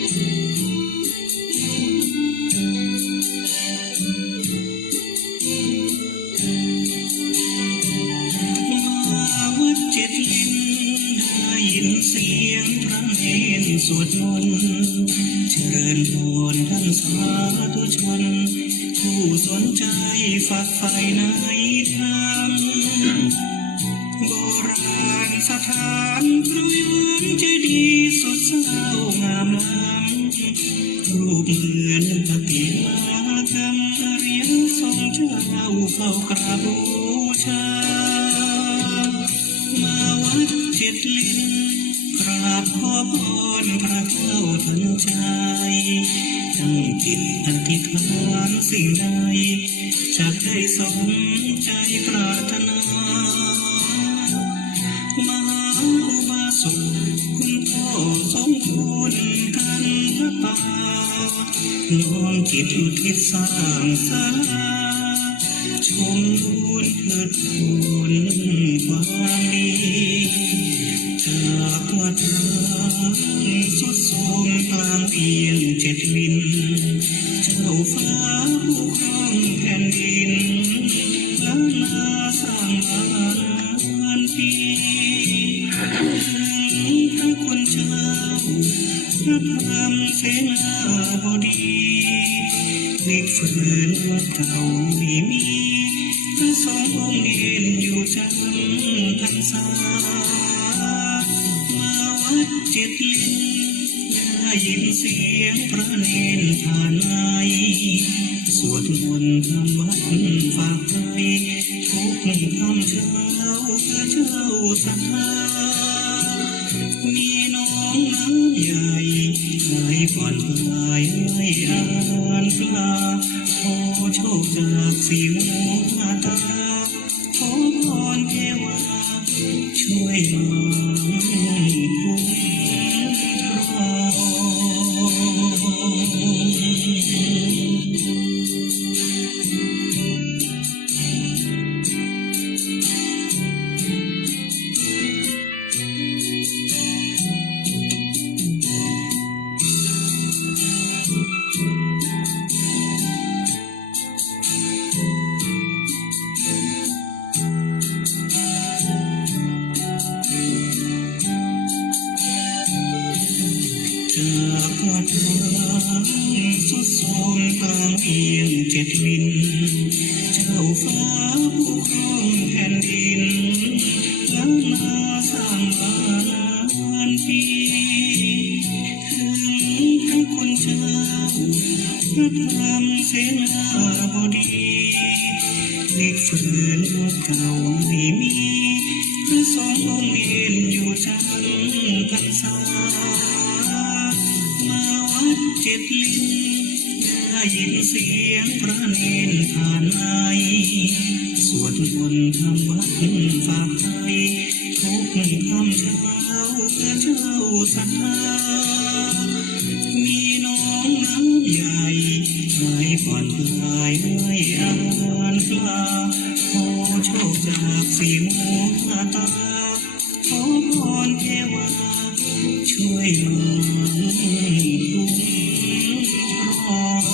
วัดเจ็ดลิ้นได้ยินเสียงพระเนรสวดมนต์เจริญพรท่านสาธุชนผู้สนใจฝักใฝ่ในธรรมโบราณสถานพระวิหารเจดีย์สุดเศร้างามล้ำรูปเหมือนปฏิมากรรมเหรียญทรงเจ้าเฝ้ากราบบูชามาวัดเจ็ดลิ้นกราบขอพรพระเจ้าทันใจตั้งจิตอธิษฐานสิ่งใดจะได้สมใจปรารถนามหาอุบาสกคุณพ่อสมบูรณ์กันพระป่าน้อมจิตอุทิศสร้างสาราชมบุญเถิดบุญความดีจากวัดร้างสุดโทรมกลางเอียงเจ็ดลิ้นเจ้าฟ้าผู้ครองแผ่นดินล้านนาสร้างบ้านปีพระคุณเจ้าพระธรรมเสนาบดีวิกฝืนวัดเก่าไม่มีพระสงฆ์องค์เด่นอยู่จำพรรษามาวัดเจ็ดลิ้นได้ยินเสียงพระเนรผ่านไมสวดมนต์ทำวัดฝากใจทุกค่ำเช้าเพื่อเจ้าศรัทธามีน้องน้ำใหญ่ให้ผ่อนคลายให้อ่านปลาขอโชคจากสีหูตาขอพรเทวาช่วยมาคุ้มครองจากวัดร้างสุดโทรมกลางเอียงเจ็ดลิ้นเจ้าฟ้าผู้ครองแผ่นดินล้านนาสร้างบ้านปีถึงพระคุณเจ้าพระธรรมเสนาบดีเด็กฝืนวัดเก่าไม่มีพระสงฆ์องค์เด่นอยู่จำพรรษามาวัดเจ็ดลิ้นได้ยินเสียงพระเนรผ่านไมสวดมนต์ทำวัดฝากใจทุกค่ำเช้าเพื่อเจ้าศรัทธามีน้องน้ำใหญ่ให้ผ่อนคลายให้อ่านปลาขอโชคจากสีหูตาขอพรเทวาช่วยมาคุ้มครอง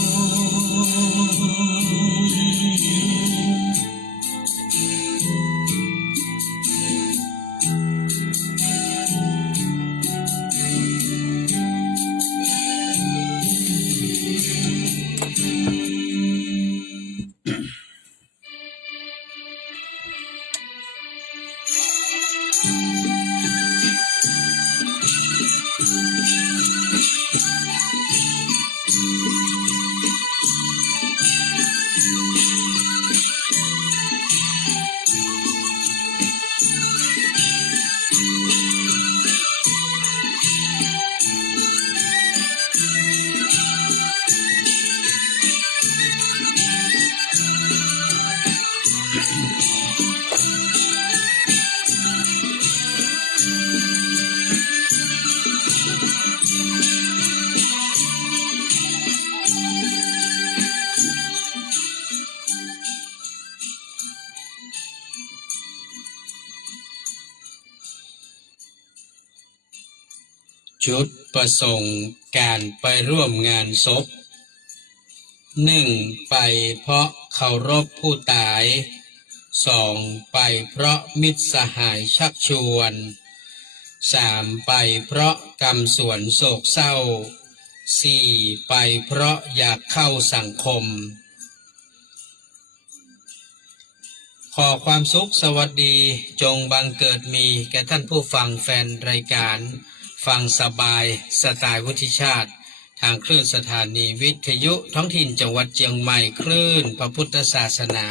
จุดประสงค์การไปร่วมงานศพ 1. ไปเพราะเคารพผู้ตาย 2. ไปเพราะมิตรสหายชักชวน 3. ไปเพราะกรรมสวนโศกเศร้า 4. ไปเพราะอยากเข้าสังคม ขอความสุขสวัสดีจงบังเกิดมีแก่ท่านผู้ฟังแฟนรายการฟังสบายสไตล์วุฒิชาติทางคลื่นสถานีวิทยุท้องถิ่นจังหวัดเชียงใหม่คลื่นพระพุทธศาสนา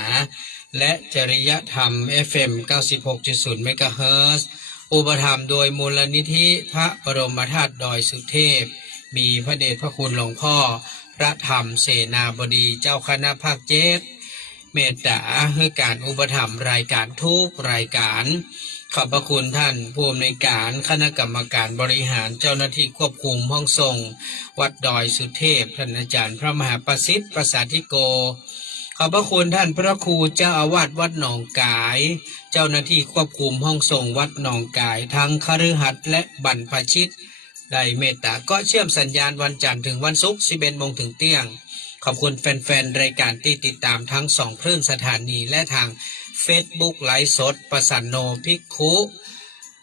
และจริยธรรม FM 96.0 เมกะเฮิรตซ์ อุปถัมภ์โดยมูลนิธิพระบรมธาตุดอยสุเทพมีพระเดชพระคุณหลวงพ่อพระธรรมเสนาบดีเจ้าคณะภาค7เมตตาให้การอุปถัมภ์รายการทุกรายการขอบพระคุณท่านผู้อำนวยการคณะกรรมการบริหารเจ้าหน้าที่ควบคุมห้องส่งวัดดอยสุเทพท่านอาจารย์พระมหาประสิทธิ์ประสาธิโกขอบพระคุณท่านพระครูเจ้าอาวาสวัดหนองกายเจ้าหน้าที่ควบคุมห้องส่งวัดหนองกายทั้งคฤหัสถ์และบรรพชิตได้เมตตาก็เชื่อมสัญญาณวันจันทร์ถึงวันศุกร์ 11 โมงถึงเที่ยงขอบคุณแฟนๆรายการที่ติดตามทั้ง2คลื่นสถานีและทาง Facebook ไลฟ์สดประสันโนภิกขุ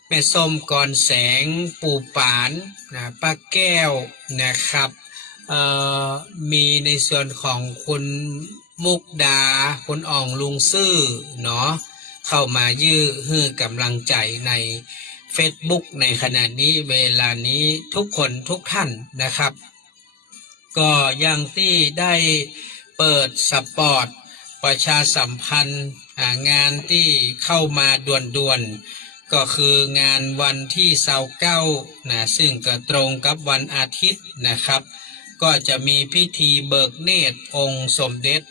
แม่ส้มก่อนแสงปู่ปานป้าแก้วนะครับมีในส่วนของคุณมุกดาคุณอ่องลุงซื่อเนาะเข้ามายื้อฮื้อกำลังใจใน Facebook ในขณะนี้เวลานี้ทุกคนทุกท่านนะครับก็ยังที่ได้เปิดสปอร์ตประชาสัมพันธ์งานที่เข้ามาด่วนๆก็คืองานวันที่29นะซึ่งก็ตรงกับวันอาทิตย์นะครับก็จะมีพิธีเบิกเนตรองค์สมเด็จ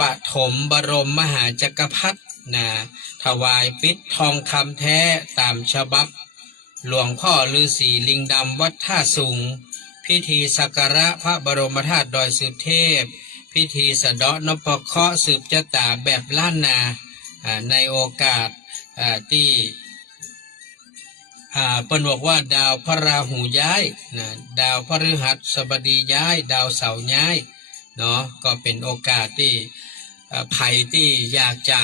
ปฐมบรมมหาจักรพรรดินะถวายปิตรทองคำแท้ตามฉบับหลวงพ่อฤาษีลิงดำวัดท่าสุงพิธีสักการะพระบรมธาตุดอยสุเทพพิธีสะเดาะนพเคราะห์สืบชะตาแบบล้านนาในโอกาสที่เปิ้นบอกว่าดาวพระราหูย้ายนะดาวพฤหัสบดีย้ายดาวเสาร์ย้ายเนาะก็เป็นโอกาสที่ไผ่ที่อยากจะ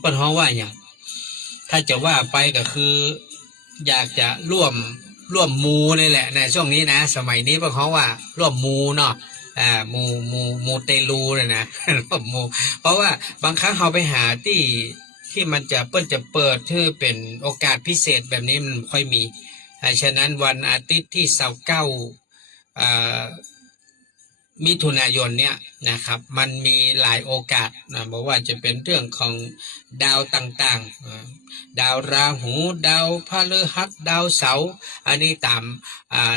เปิ้นฮ้องว่าอย่างถ้าจะว่าไปก็คืออยากจะร่วมมูนี่แหละในช่วงนี้นะสมัยนี้เปิ้นฮ้องว่าร่วมมูเนาะมูเตลูเนี่ยนะ ร่วมมูเพราะว่าบางครั้งเราไปหาที่มันจะเปิ้นจะเปิดที่เป็นโอกาสพิเศษแบบนี้มันค่อยมีฉะนั้นวันอาทิตย์ที่29มิถุนายนเนี่ยนะครับมันมีหลายโอกาสนะบอกว่าจะเป็นเรื่องของดาวต่างๆดาวราหูดาวพฤหัสดาวเสาร์อันนี้ตาม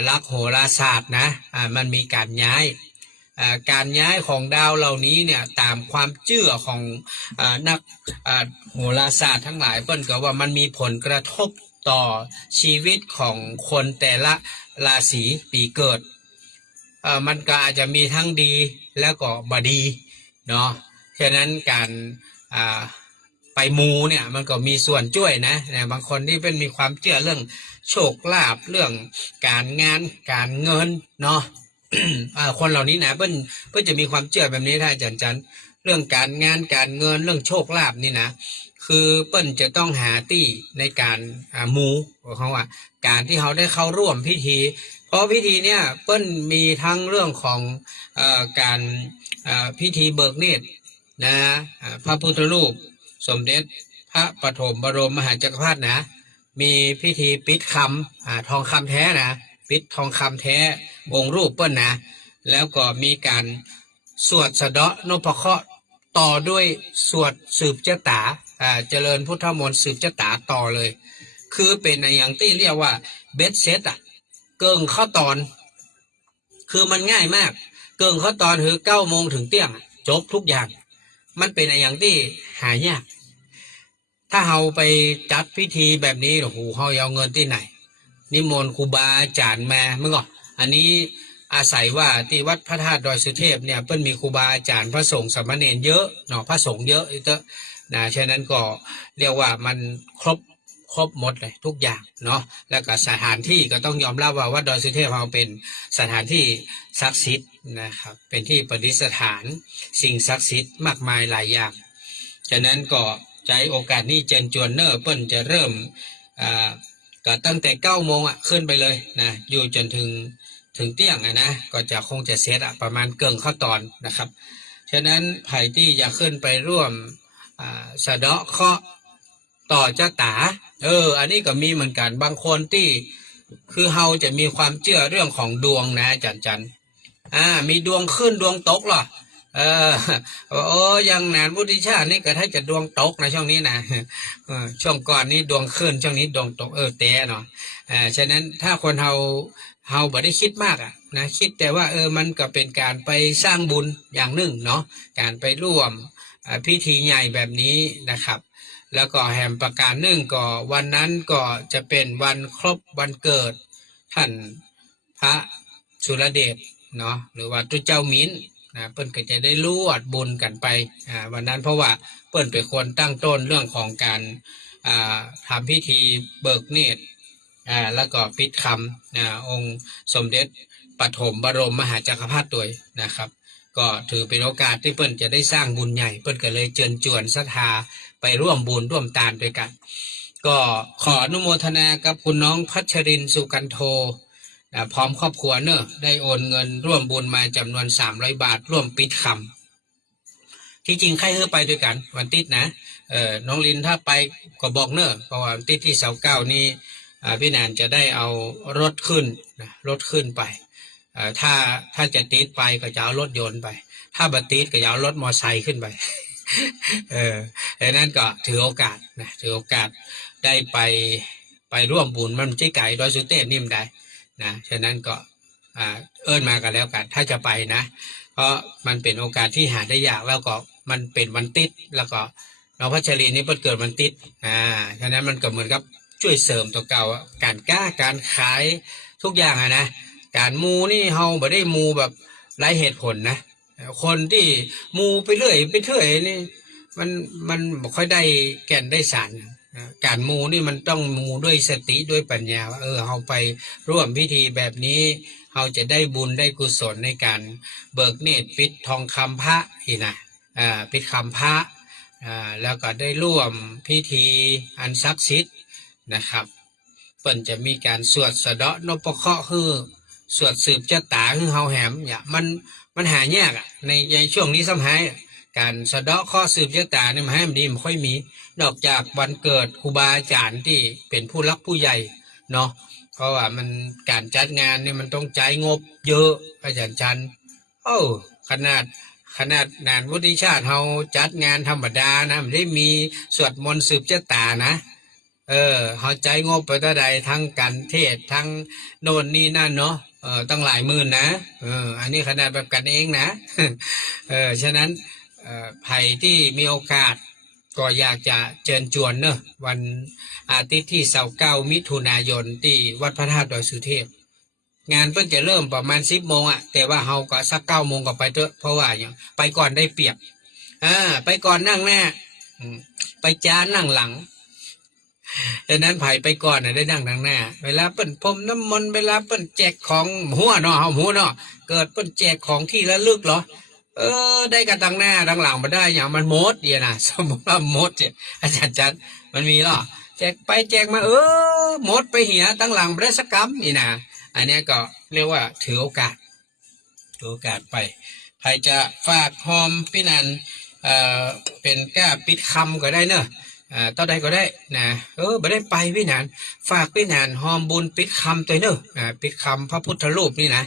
หลักโหราศาสตร์นะมันมีการย้ายของดาวเหล่านี้เนี่ยตามความเชื่อของนักโหราศาสตร์ทั้งหลายเปิ้นก็ว่ามันมีผลกระทบต่อชีวิตของคนแต่ละราศีปีเกิดมันก็อาจจะมีทั้งดีแล้วก็บ่ดีเนาะฉะนั้นการไปมูเนี่ยมันก็มีส่วนช่วยนะบางคนที่เป็นมีความเชื่อเรื่องโชคลาภเรื่องการงานการเงินเนาะ คนเหล่านี้นะเพิ่นจะมีความเชื่อแบบนี้ได้จันเรื่องการงานการเงินเรื่องโชคลาภนี่นะคือเปิ้นจะต้องหาที่ในการมูเขาว่าการที่เขาได้เข้าร่วมพิธีเพราะพิธีเนี่ยเปิ้นมีทั้งเรื่องของการพิธีเบิกเนตรนะพระพุทธรูปสมเด็จพระปฐมบรมมหาจักรพรรดินะมีพิธีปิดคำทองคำแท้นะปิดทองคำแท้องค์รูปเปิ้นนะแล้วก็มีการสวดสะเดาะนพเคราะห์ต่อด้วยสวดสืบชะตาเจริญพุทธมนต์สืบชะตาต่อเลยคือเป็นอย่างที่เรียกว่าเบสเซตเกิงข้อตอนคือมันง่ายมากเกิงข้อตอนคือ9 โมงถึงเที่ยงจบทุกอย่างมันเป็นอย่างที่หายากถ้าเราไปจัดพิธีแบบนี้โอ้โหเราเอาเงินที่ไหนนิมนต์ครูบาอาจารย์มาเมื่อก่อนอันนี้อาศัยว่าที่วัดพระธาตุดอยสุเทพเนี่ยเพิ่นมีครูบาอาจารย์พระสงฆ์สามเณรเยอะเนาะพระสงฆ์เยอะนะฉะนั้นก็เรียกว่ามันครบ ครบหมดเลยทุกอย่างเนาะแล้วก็สถานที่ก็ต้องยอมรับว่าวัดดอยสุเทพเราเป็นสถานที่ศักดิ์สิทธิ์นะครับเป็นที่ประดิษฐานสิ่งศักดิ์สิทธิ์มากมายหลายอย่างฉะนั้นก็ใช้โอกาสนี้เชิญชวนเนอร์เปิ้นจะเริ่มก็ตั้งแต่9 โมงขึ้นไปเลยนะอยู่จนถึงเที่ยงนะก็จะคงจะเสร็จประมาณเกินข้อตอนนะครับฉะนั้นใครที่อยากขึ้นไปร่วมสะเดาะเคราะห์ต่อเจ้าตาอันนี้ก็มีเหมือนกันบางคนที่คือเฮาจะมีความเชื่อเรื่องของดวงนะจันมีดวงขึ้นดวงตกหรออย่างนานพุทธิชาตินี่ก็ถ้าจะดวงตกนะช่วงนี้นะช่วงก่อนนี้ดวงขึ้นช่วงนี้ดวงตกแต่เนาะฉะนั้นถ้าคนเฮาบ่ได้คิดมากนะคิดแต่ว่ามันก็เป็นการไปสร้างบุญอย่างหนึ่งเนาะการไปร่วมพิธีใหญ่แบบนี้นะครับแล้วก็แห่งประการหนึ่งก็วันนั้นก็จะเป็นวันครบวันเกิดท่านพระสุรเดชเนาะหรือว่าตุเจ้ามิ้นเปิ้นก็จะได้รวดบุญกันไปวันนั้นเพราะว่าเปิ้นเป็นคนตั้งต้นเรื่องของการทำพิธีเบิกเนตรแล้วก็ปิดคำองค์สมเด็จปฐมบรมมหาจักรพรรดิด้วยนะครับก็ถือเป็นโอกาสที่เปิ้นจะได้สร้างบุญใหญ่เปิ้นก็เลยเชิญชวนศรัทธาไปร่วมบุญร่วมทานด้วยกันก็ขออนุโมทนากับคุณน้องพัชรินทร์สุกันโทพร้อมครอบครัวเนอะได้โอนเงินร่วมบุญมาจำนวน300 บาทร่วมปิดคำที่จริงใครไปด้วยกันวันติดนะน้องลินถ้าไปก็บอกเนอะเพราะว่าวันติดที่29นี้พี่แนนจะได้เอารถขึ้นรถขึ้นไปถ้าจะติดไปก็จะเอารถยนต์ไปถ้าบัติดก็จะเอารถมอไซค์ขึ้นไปดังนั้นก็ถือโอกาสนะถือโอกาสได้ไปร่วมบุญมันไม่ไกลดอยสุเทพนิ่มได้นะฉะนั้นก็เอิ้นมากันแล้วกันถ้าจะไปนะเพราะมันเป็นโอกาสที่หาได้ยากแล้วก็มันเป็นวันติดแล้วก็น้องพัชรีนี่เพิ่งเกิดวันติดฉะนั้นมันก็เหมือนกับช่วยเสริมตัวเก่าการกล้าการขายทุกอย่างนะการมูนี่เฮาไม่ได้มูแบบไร้เหตุผลนะคนที่มูไปเรื่อยนี่มันไม่ค่อยได้แก่นได้สารการมูนี่มันต้องมูด้วยสติด้วยปัญญาว่าเฮาไปร่วมพิธีแบบนี้เฮาจะได้บุญได้กุศลในการเบิกเนตรปิดทองคำพระอีกนะปิดคำพระแล้วก็ได้ร่วมพิธีอันศักดิ์สิทธิ์นะครับเปิ้นจะมีการสวดสะเดาะนพเคราะห์คือสวดสืบชะตาคือเฮาแหมเนี่ยมันหายากในช่วงนี้สมัยการสะเดาะข้อสืบชะตาเนี่ยมันให้มันดีมันค่อยมีนอกจากวันเกิดครูบาอาจารย์ที่เป็นผู้รักผู้ใหญ่เนาะเพราะว่ามันการจัดงานเนี่ยมันต้องจ่ายงบเยอะอาจารย์จันขนาดงานวุฒิชาติเฮาจัดงานธรรมดานะไม่ได้มีสวดมนต์สืบชะตานะเฮาใจงบไปเท่าใดทั้งการเทศทั้งโน่นนี่นั่นเนาะตั้งหลายหมื่นนะอันนี้ขนาดแบบกันเองนะฉะนั้นใครที่มีโอกาสก็อยากจะเชิญชวนเนอะวันอาทิตย์ที่29 มิถุนายนที่วัดพระธาตุดอยสุเทพงานเพิ่งจะเริ่มประมาณ10 โมงแต่ว่าเฮาก็สัก9 โมงก็ไปเถอะเพราะว่าอย่างไปก่อนได้เปรียบไปก่อนนั่งหน้าไปจ้านั่งหลังดังนั้นไผ่ไปก่อนได้นั่งทางหน้าเวลาเปิ้นพรมน้ำมนต์เวลาเปิ้นแจกของหัวเนาะหัวเนาะเกิดเปิ้นแจกของที่ระลึกเหรอได้กันทางหน้าทางหลังมาได้อย่างมันหมดเดียนะสมมติว่าหมดเนี่ยอาจารย์จันมันมีหรอแจกไปแจกมาหมดไปเหียตั้งหลังไม่ได้สักกำนี่นะอันนี้ก็เรียกว่าถือโอกาสไปใครจะฝากหอมพี่นันเป็นกล้าปิดคำก็ได้เนอะต่อใดก็ได้นะไม่ได้ไปพี่นานฝากพี่นานหอมบุญปิดคำตัวเนอะปิดคำพระพุทธรูปนี่นะ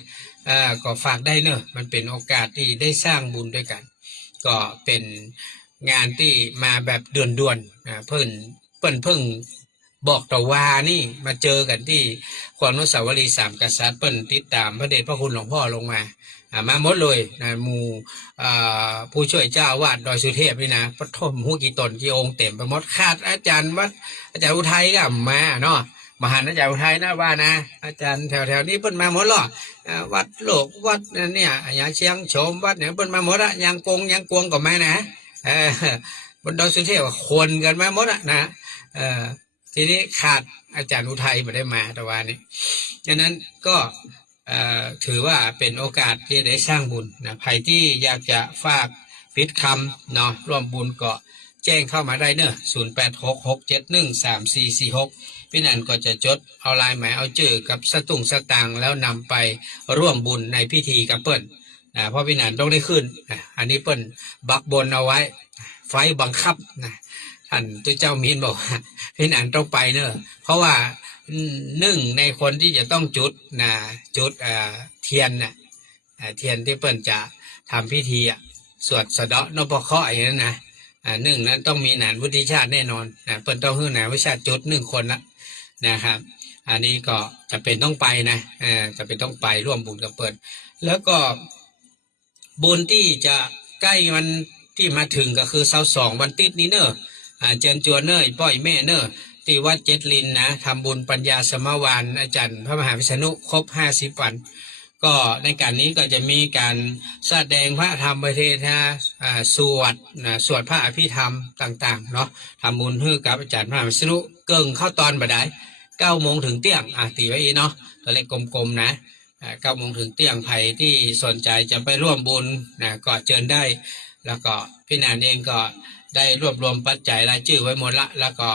ก็ฝากได้เนอะมันเป็นโอกาสที่ได้สร้างบุญด้วยกันก็เป็นงานที่มาแบบด่วนๆเพิ่งบอกต่อวานี่มาเจอกันที่ความอนุสาวรีย์สามกษัตริย์เปิ้นติดตามพระเดชพระคุณหลวงพ่อลงมาหมดเลยนะหมู่ผู้ช่วยเจ้าวาดดอยสุเทพนี่นะปฐมหูกี่ตนกี่องค์เต็มไปหมดขาดอาจารย์อุทัยก็มาเนาะมหาอาจารย์อุทัยนะว่านะอาจารย์แถวนี้เปิ้นมาหมดหรอวัดโลกวัดเนี่ยอย่างเชียงโฉมวัดเนี่ยเปิ้นมาหมดยังกวงก็มานะบนดอยสุเทพคนกันมาหมดนะจ ทีนี้ขาดอาจารย์อุทัยไม่ได้มาแต่ว่านี้ฉะนั้นก็ถือว่าเป็นโอกาสที่ได้สร้างบุญนะใครที่อยากจะฝากพิษคำเนาะร่วมบุญก็แจ้งเข้ามาได้เนอะ0866713446พี่นันก็จะจดเอาลายหมายเอาชื่อกับสตุ้งสตางค์แล้วนำไปร่วมบุญในพิธีกับเปิ้ลเพราะพี่นันต้องได้ขึ้นอันนี้เปิ้ลบักบนเอาไว้ไฟบังคับนะท่านตัวเจ้ามีนบอกว่าพี่นันต้องไปเนอะเพราะว่าหนึ่งในคนที่จะต้องจุดนะจุดเทียนนะเทียนที่เปิ้ลจะทำพิธีสวดสะเดาะนพเคราะห์อย่างนั้นนะหนึ่งนั้นต้องมีหนานวุฒิชาติแน่นอนนะเปิ้ลต้องให้หนานวุฒิชาติจุด1 คนนะครับอันนี้ก็จะเป็นต้องไปนะจะเป็นต้องไปร่วมบุญกับเปิ้ลแล้วก็บุญที่จะใกล้วันที่มาถึงก็คือ22 วันติดนี้เนอะเจิญจวนเนอะป้อยแม่เนอะที่วัดเจ็ดลินนะทำบุญปัญญาสมวานอาจารย์พระมหาวิษณุครบ50 วันก็ในการนี้ก็จะมีการแสดงพระธรรมประเทศสวดพระอภิธรรมต่างๆเนาะทำบุญให้กับอาจารย์พระมหาวิษณุเกิ่งเข้าตอนบ่ได้9 โมงถึงเที่ยงตีไว้เนาะตัวเลขกลมๆนะ9 โมงถึงเที่ยงใครที่สนใจจะไปร่วมบุญนะก็เชิญได้แล้วก็พี่นานเองก็ได้รวบรวมปัจจัยรายชื่อไว้หมดละแล้วก็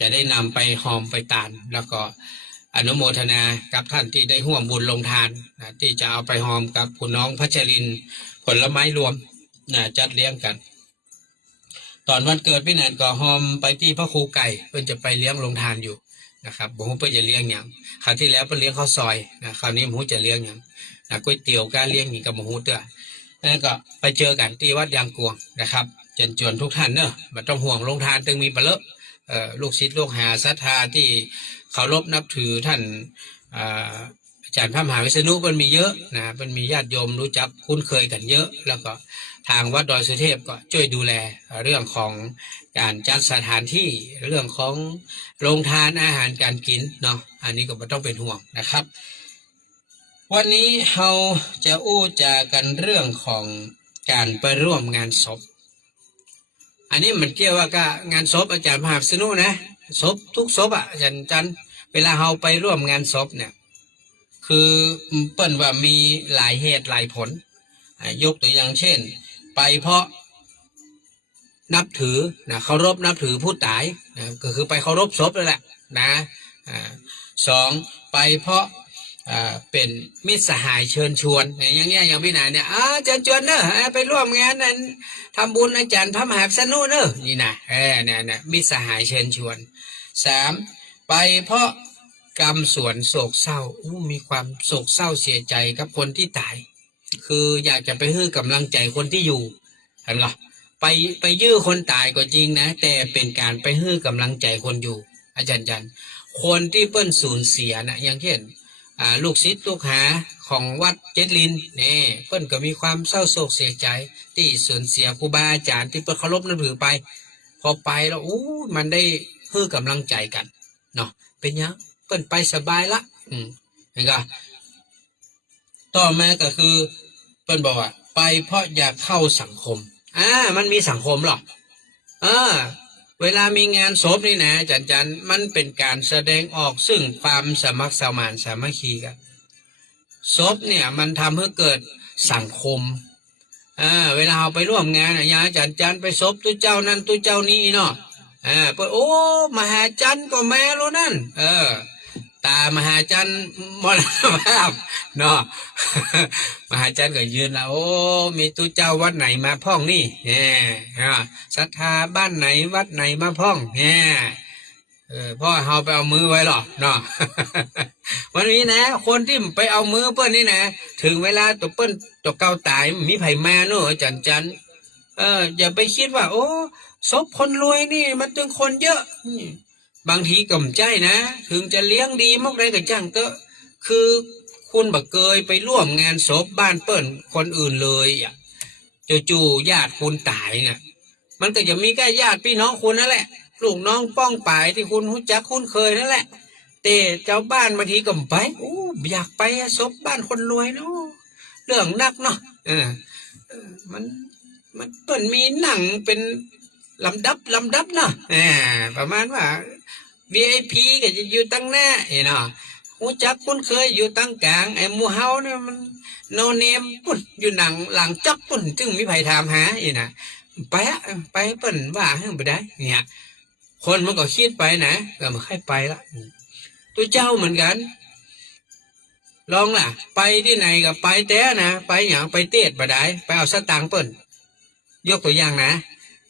จะได้นำไปหอมไปตานแล้วก็อนุโมทนากับท่านที่ได้ร่วมบุญลงทานนะที่จะเอาไปหอมกับผู้น้องพัชรินผลไม้รวมนะจัดเลี้ยงกันตอนวันเกิดพี่แนนก็หอมไปที่พระครูไก่เพื่อจะไปเลี้ยงลงทานอยู่นะครับผมเพื่อจะเลี้ยงอย่างคราวที่แล้วเพื่อเลี้ยงข้าวซอยนะคราวนี้ผมจะเลี้ยงอย่างก๋วยเตี๋ยวการเลี้ยงอย่างกับหมูเตื้อแล้วก็ไปเจอกันที่วัดยางกวงนะครับเชิญชวนทุกท่านเนอะไม่ต้องห่วงลงทานตึงมีเปลอะลูกศิษย์ลูกหาศรัทธาที่เคารพนับถือท่านอาจารย์พระมหาวิษณุมันมีเยอะนะมันมีญาติโยมรู้จักคุ้นเคยกันเยอะแล้วก็ทางวัดดอยสุเทพก็ช่วยดูแลเรื่องของการจัดสถานที่เรื่องของโรงทานอาหารการกินเนาะอันนี้ก็ไม่ต้องเป็นห่วงนะครับวันนี้เราจะอู้จากันเรื่องของการไปร่วมงานศพอันนี้มันเกี่ยวว่ากับงานศพอาจารย์มหาวิษณุนะศพทุกศพอาจารย์เวลาเราไปร่วมงานศพเนี่ยคือเปิ้นว่ามีหลายเหตุหลายผลยกตัวอย่างเช่นไปเพราะนับถือนะเคารพนับถือผู้ตายนะก็คือไปเคารพศพนั่นแหละนะ2ไปเพราะเป็นมิตรสหายเชิญชวนอย่างเงี้ยอย่างพี่นายเนี่ยเชิญชวนเนอะไปร่วมงานนั้นทำบุญอาจารย์พระมหาวิษณุเนอะนี่นะเนี่ยมิตรสหายเชิญชวน3ไปเพราะกรรมสวนโศกเศร้ามีความโศกเศร้าเสียใจกับคนที่ตายคืออยากจะไปให้กำลังใจคนที่อยู่เห็นหรอไปยื้อคนตายก็จริงนะแต่เป็นการไปให้กำลังใจคนอยู่อาจารย์คนที่เปิ้นสูญเสียนะอย่างเช่นลูกศิษย์ลูกหาของวัดเจ็ดลินเนี่ยเปิ้นก็มีความเศร้าโศกเสียใจที่สูญเสียครูบาอาจารย์ที่เปิ้นเคารพนับถือไปพอไปแล้วมันได้ให้กำลังใจกันเนาะเป็นยังเปิ้นไปสบายละนี่ก็ต่อมาก็คือเปิ้นบอกว่าไปเพราะอยากเข้าสังคมมันมีสังคมหรอเวลามีงานศพนี่นะจันมันเป็นการแสดงออกซึ่งความสมัครสมานสามัคคีกันศพเนี่ยมันทำให้เกิดสังคมเวลาเราไปร่วมงานอย่างจันไปศพตัวเจ้านั้นตัวเจ้านี้เนาะเปิดมหาจันก็แม่รู้นั่นตามหาจันมรณภาพเนาะมหาจันก็ยืนแล้วมีตู้เจ้าวัดไหนมาพ่องนี่ศรัทธาบ้านไหนวัดไหนมาพ่องพ่อเฮาไปเอามือไว้หรอเนาะวันนี้นะคนที่ไปเอามือเปิ้นนี่นะถึงเวลาตัวเปิ้นตัวเก่าตายมีไผมาเนาะจันอย่าไปคิดว่าศพคนรวยนี่มันถึงคนเยอะบางทีก็ใจนะถึงจะเลี้ยงดีมากได้กับจ้างก็คือคุณบักเกยไปร่วมงานศพบ้านเปิ้นคนอื่นเลยจู่ๆญาติคุณตายเนี่ยมันก็จะมีแค่ญาติพี่น้องคุณนั่นแหละลูกน้องป้องป่ายที่คุณรู้จักคุ้นเคยนั่นแหละแต่เจ้าบ้านบางทีก็ไปอยากไปศพบ้านคนรวยเนาะเรื่องนักเนาะมันเปิ้นมีหนังเป็นลำดับเนาะประมาณว่า VIP ก็จะอยู่ตั้งหน้าเนาะหูจักคุ้นเคยอยู่ตั้งกลางไอ้หมู่เฮาเนี่ยมันโนเนมปุ่นอยู่หนังหลังจักปุ่นจึงมีไผถามหาน่ะไปอะไปเปิ้นว่าให้บ่ได้เนี่ยคนมันก็คิดไปนะก็บ่ค่อยไปละตัวเจ้าเหมือนกันลองล่ะไปที่ไหนก็ไปแต่นะไปหยังไปเตดบ่ได้ไปเอาสตางค์เปิ้นยกตัวอย่างนะ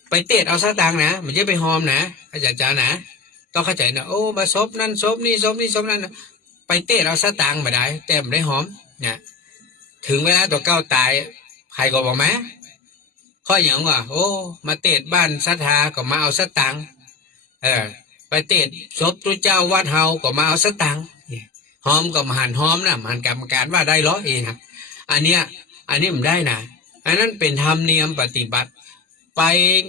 ไปเตดเอาสตางค์นะมันจะไปหอมนะอาจารย์นะต้องเข้าใจนะโอ้มาซบนั่นซบนี่ซบนี่ซบนั่นไปเตะเราสตางค์มาได้แต่ไม่ได้หอมเนี่ยถึงเวลาตัวเก้าตายใครก็บอกไหมข้ออย่างว่าโอ้มาเตะบ้านศรัทธาก็มาเอาสตางค์ไปเตะศพตัวเจ้าวัดเฮาก็มาเอาสตางค์หอมก็มาหันหอมนะหันกรรมการว่าได้หรอเองนะอันนี้มันได้นะอันนั้นเป็นธรรมเนียมปฏิบัติไป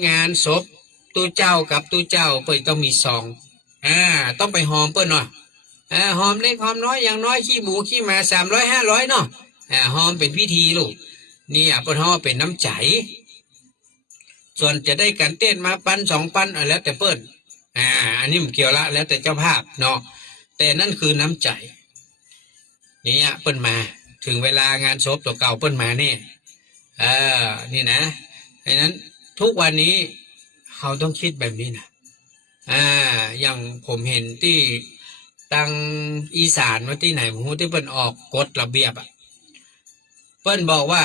งานศพตัวเจ้ากับตัวเจ้าเปิดต้องมีซองต้องไปหอมเปิ้นหน่อยหอมเล็กหอมน้อยอย่างน้อยขี้หมูขี้หมา300 500เนาะหอมเป็นพิธีลูกนี่เปิ้นหอมเป็นน้ำใจส่วนจะได้กันเต้นมา1,000 2,000แล้วแต่เปิ้นอันนี้มันเกี่ยวละแล้วแต่เจ้าภาพเนาะแต่นั่นคือน้ำใจนี่เปิ้นมาถึงเวลางานศพตัวเก่าเปิ้นมาเนี่ยนี่นะดังนั้นทุกวันนี้เขาต้องคิดแบบนี้นะอย่างผมเห็นที่ตังอีสานว่าที่ไหนผมที่เปิ้นออกกฎระเบียบเปิ้นบอกว่า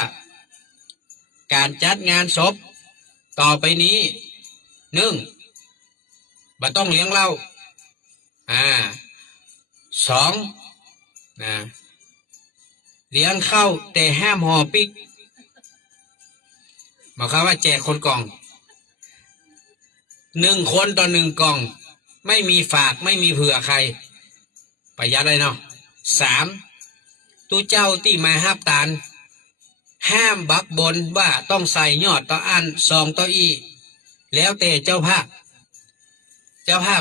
การจัดงานศพต่อไปนี้1บ่ต้องเลี้ยงเหล้า2เลี้ยงข้าวแต่ห้ามห่อปิ๊กหมายความว่าแจกคนกล่อง1 คนต่อ1 กล่องไม่มีฝากไม่มีเผื่อใครประหยัดเลยเนาะ3ตู้เจ้าที่มาฮับตานห้ามบักบนว่าต้องใส่ยอดต่ออัน2ต่ออีแล้วแต่เจ้าภาพ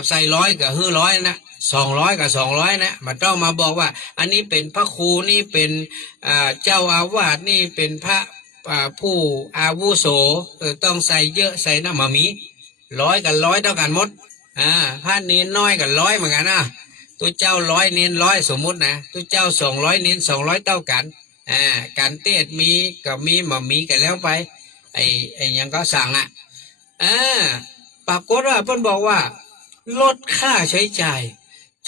ใส่100กับ100นะ200กับ200นะมันต้องมาบอกว่าอันนี้เป็นพระครูนี่เป็นเจ้าอาวาสนี่เป็นพระผู้อาวุโสต้องใส่เยอะใส่น้ำมะมี100กับ100เท่ากันหมดพระเนนน้อยกับ100เหมือนกันนะตัวเจ้า100เนน100สมมุตินะตัวเจ้า200เนน200เท่ากันการเทศมีก็มีมะมีกันแล้วไปไอ้ยังก็สั่งปรากฏว่าเพิ่นบอกว่าลดค่าใช้จ่าย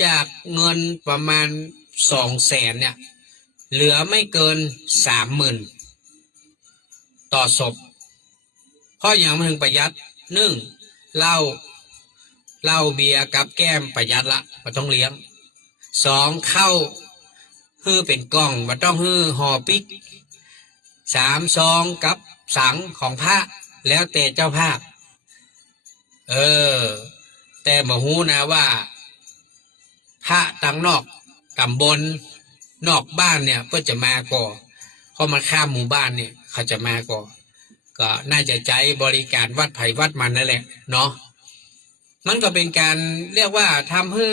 จากเงินประมาณ200,000เนี่ยเหลือไม่เกิน30,000ต่อศพเพราะอย่างมันถึงประหยัดเหล้าเบียร์กับแก้มประหยัดละไม่ต้องเลี้ยง2เข้าฮื้อเป็นกล่องไม่ต้องฮื้อห่อปิก3ซองกับสังของพระแล้วแต่เจ้าภาพแต่บ่ฮู้นะว่าพระตังนอกตำบลนอกบ้านเนี่ยก็จะมาก่อเพราะมันข้ามหมู่บ้านเนี่ยเขาจะมาก่อก็น่าจะใจบริการวัดไผ่วัดมันนั่นแหละเนาะมันก็เป็นการเรียกว่าทำให้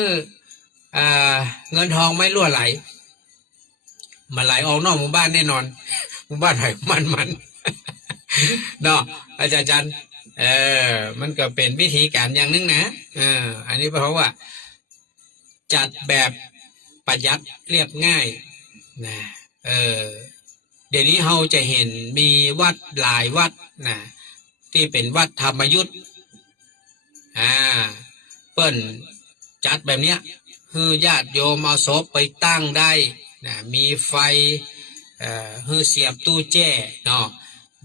เงินทองไม่รั่วไหลมาไหลออกนอกหมู่บ้านแน่นอนหมู่บ้านไผ่มันเนาะอาจารย์มันก็เป็นวิธีการอย่างนึงนะอันนี้เพราะว่าจัดแบบประหยัดเรียบง่ายนะเดี๋ยวนี้เราจะเห็นมีวัดหลายวัดนะที่เป็นวัดธรรมยุทธ์เปิ้นจัดแบบเนี้ยคือญาติโยมเอาศพไปตั้งได้นะมีไฟคือเสียบตู้แจ้เนาะ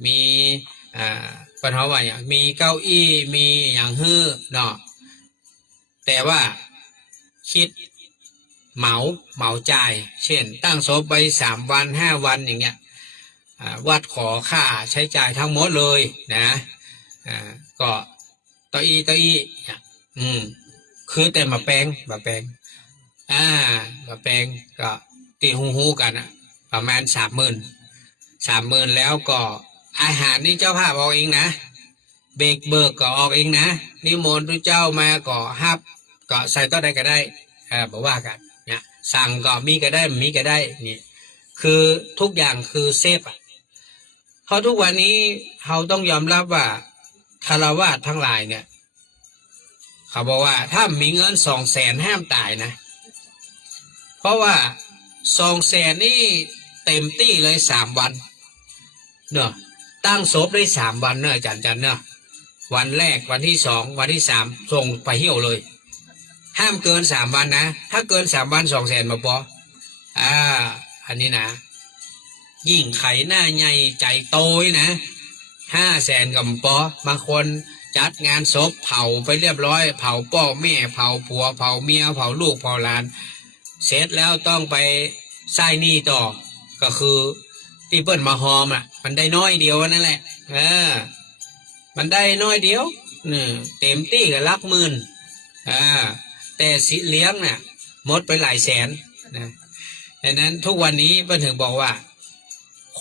มีปัญหาว่าอย่างมีเก้าอี้มีอย่างฮื้อเนาะแต่ว่าคิดเหมาจ่ายเช่นตั้งศพไป3 วัน 5 วันอย่างเงี้ยวัดขอค่าใช้จ่ายทั้งหมดเลยนะก็ต่ออีคือแต่มาแปลงก็ตีหูกันประมาณ30,000แล้วก็อาหารนี่เจ้าภาพออกเองนะเบิกก็ออกเองนะนิมนต์พระเจ้ามาก็ฮับก็ใส่ต่อได้ก็ได้บอกว่ากันเนี่ยสั่งก็มีก็ได้มีก็ได้นี่คือทุกอย่างคือเซฟเพราะทุกวันนี้เราต้องยอมรับว่าคฤหัสถ์ทั้งหลายเนี่ย เขาบอกว่าถ้ามีเงิน200,000ห้ามตายนะเพราะว่า200,000นี่เต็มที่เลย3 วันเนอะตั้งศพได้3 วันเนอะอาจารย์จันเนอะวันแรกวันที่2วันที่3ส่งไปเหี่ยวเลยห้ามเกิน3 วันนะถ้าเกิน3 วัน200,000มาพออันนี้นะยิ่งไข่หน้าใหญ่ใจโตยนะ500,000กับปอบางคนจัดงานศพเผาไปเรียบร้อยเผาพ่อแม่เผาผัวเผาเมียเผาลูกเผาหลานเสร็จแล้วต้องไปใช้หนี้ต่อก็คือที่เปิ้นมาหอมมันได้น้อยเดียวนั่นแหละมันได้น้อยเดียวเต็มที่กับลักหมื่นแต่สิเลี้ยงเนี่ยหมดไปหลายแสนนะดังนั้นทุกวันนี้เปิ้นถึงบอกว่า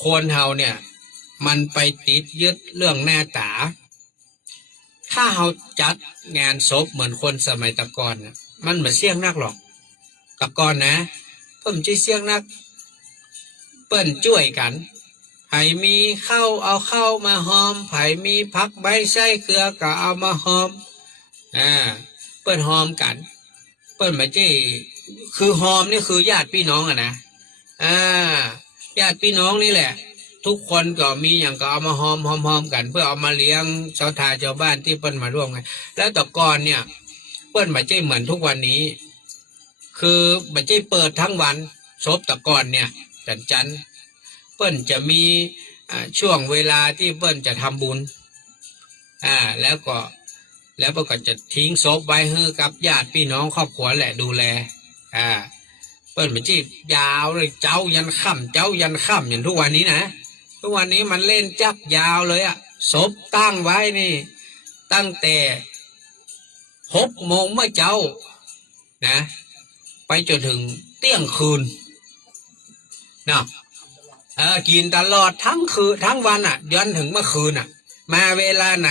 คนเฮาเนี่ยมันไปติดยึดเรื่องหน้าตาถ้าเฮาจัดงานศพเหมือนคนสมัยตะก่อนน่ะมันไม่เสี่ยงนักหรอกตะก่อนนะเพิ่มจะเสี่ยงนักเปิ้นช่วยกันไผมีข้าวเอาข้าวมาหอมไผมีผักใบไส้เกลือก็เอามาหอมเปิ้นหอมกันเปิ้นไม่ใช่คือหอมนี่คือญาติพี่น้องนะญาติพี่น้องนี่แหละทุกคนก็มีอย่างก็เอามาหอมกันเพื่อเอามาเลี้ยงชาวทาชาวบ้านที่เปิ้นมาร่วมกันแล้วแต่ก่อนเนี่ยเปิ้นไม่ใช่เหมือนทุกวันนี้คือไม่ใช่เปิดทั้งวันศพแต่ก่อนเนี่ยจันเปิ้นจะมีช่วงเวลาที่เปิ้นจะทำบุญแล้วก็จะทิ้งศพไว้ให้กับญาติพี่น้องครอบครัวแหละดูแลเปิ้นไม่ใช่ยาวเลยเจ้ายันค่ำอย่างทุกวันนี้นะทุกวันนี้มันเล่นจักยาวเลยศพตั้งไว้นี่ตั้งแต่6 โมงเมื่อเจ้านะไปจนถึงเที่ยงคืนนะกินตลอดทั้งคืนทั้งวันย้อนถึงเมื่อคืนมาเวลาไหน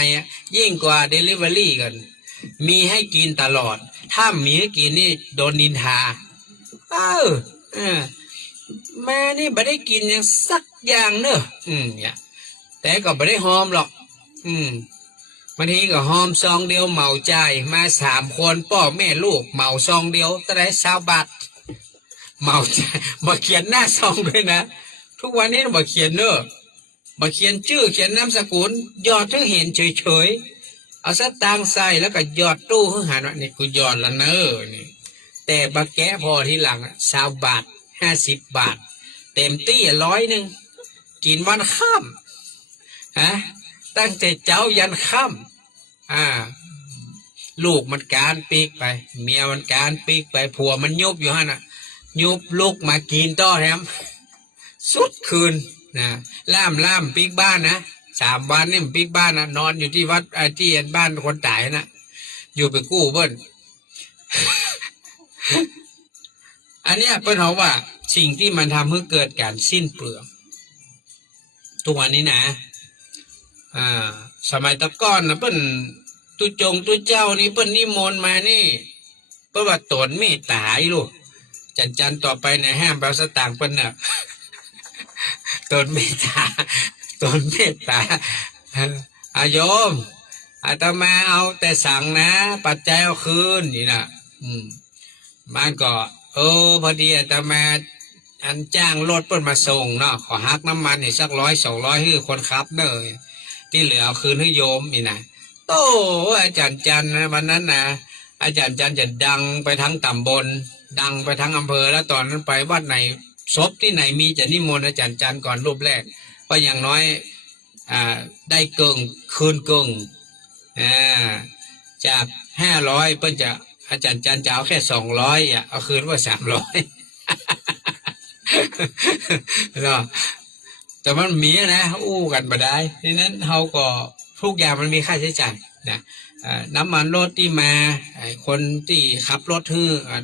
ยิ่งกว่าเดลิเวอรี่กันมีให้กินตลอดถ้ามีให้กินนี่โดนนินทาแม่นี่ไม่ได้กินอย่างสักอย่างเนอะเนี่ยแต่ก็ไม่ได้หอมหรอกบางทีก็หอมซองเดียวเหมาใจมา3 คนพ่อแม่ลูกเหมาซองเดียวแต่ได้20 บาทเหมาใจมาเขียนหน้าซองด้วยนะทุกวันนี้มาเขียนเนอะมาเขียนชื่อเขียนนามสกุลยอดถึงเห็นเฉยเอาสตางค์ใส่แล้วก็ยอดตู้ให้หันว่านี่กูยอดละเนอะนี่แต่บักแกะพอที่หลัง20 บาท50 บาทเต็มที่100กินวันค่ำตั้งแต่เจ้ายันค่ำลูกมันการปีกไปเมียมันการปีกไปผัวมันยุบอยู่ฮะยุบลูกมากินต่อแถมสุดคืนนะล่ามปีกบ้านนะ3 วันนี่มันปีกบ้านนอนอยู่ที่วัดที่บ้านคนตายนะอยู่ไปกู้เบิ้ล อันนี้เปิ้นเขาว่าสิ่งที่มันทำให้เกิดการสิ้นเปลืองทุกวันนี้นะสมัยตะก้อนนะเปิ้นตุเจ้านี่เปิ้นนิมนต์มานี่เปิ้นว่าตนเมตตาอีลูกจันต่อไปในห้ามแปลสตางค์เปิ้นตนเมตตาโยมอาตมาเอาแต่สั่งนะปัจจัยเอาคืนนี่นะมันก็พอดีอาตมาอันจ้างรถเปิ้นมาส่งเนาะขอหักน้ำมันนี่สัก100-200ให้คนขับเนอะที่เหลือเอาคืนให้โยมนี่นะโตอาจารย์จันนะวันนั้นนะอาจารย์จันจะดังไปทั้งตำบลดังไปทั้งอำเภอแล้วตอนนั้นไปวัดไหนศพที่ไหนมีจะนิมนต์อาจารย์จันก่อนรูปแรกก็อย่างน้อยได้คืนจาก500เปิ้นจะอาจารย์จันจะเอาแค่200เอาคืนว่า300เนาะแต่มันมีนะอู้กันมาได้ดังนั้นเขาก็ทุกอย่างมันมีค่าใช้จ่ายนะน้ำมันรถที่มาคนที่ขับรถ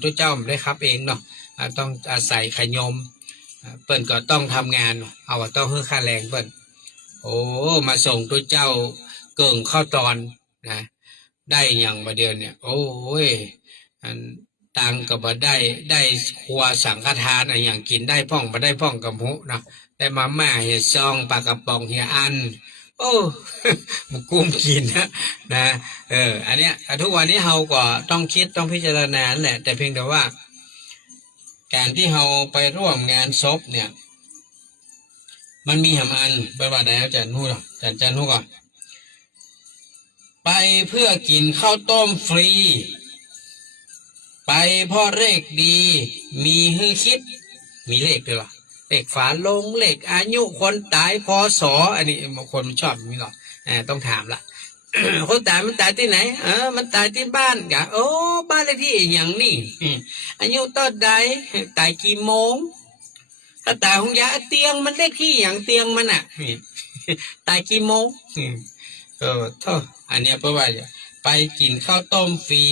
ตัวเจ้าไม่ได้ขับเองเนาะต้องอาศัยขยมเปิ้นก็ต้องทำงานเอาต้องให้ค่าแรงเปิ้นมาส่งตัวเจ้าเกิ่งเข้าตอนนะได้อย่างมาเดียวเนี่ยโอ้ยตังก็บ่ได้ครัวสังฆทานอย่างกินได้พ่องบ่ได้พ่องกับหุนะได้มาม่าเห็ดซองปลากระป๋องเหี่ยอัน โอ้มันกุ้มกินนะอันเนี้ยทุกวันนี้เราก็ต้องคิดต้องพิจารณาแหละแต่เพียงแต่ว่าการที่เราไปร่วมงานศพเนี่ยมันมีหำอันไปว่าได้อาจารย์ฮู้หรออาจารย์ฮู้ก่อนไปเพื่อกินข้าวต้มฟรีไปเพราะเลขดีมีให้คิดมีเลขด้วยหรอเลขฝาโลงเลขอายุคนตายพศอันนี้บางคนมันชอบมีหรอต้องถามละ คนตายมันตายที่ไหนมันตายที่บ้านกะโอ้บ้านเลขที่อย่างนี้อายุต้นใดตายกี่โมงถ้าตายของยาเตียงมันเลขที่อย่างเตียงมันอ่ะ ตายกี่โมงเท่าอันเนี้ยเพราะว่าไปกินข้าวต้มฟรี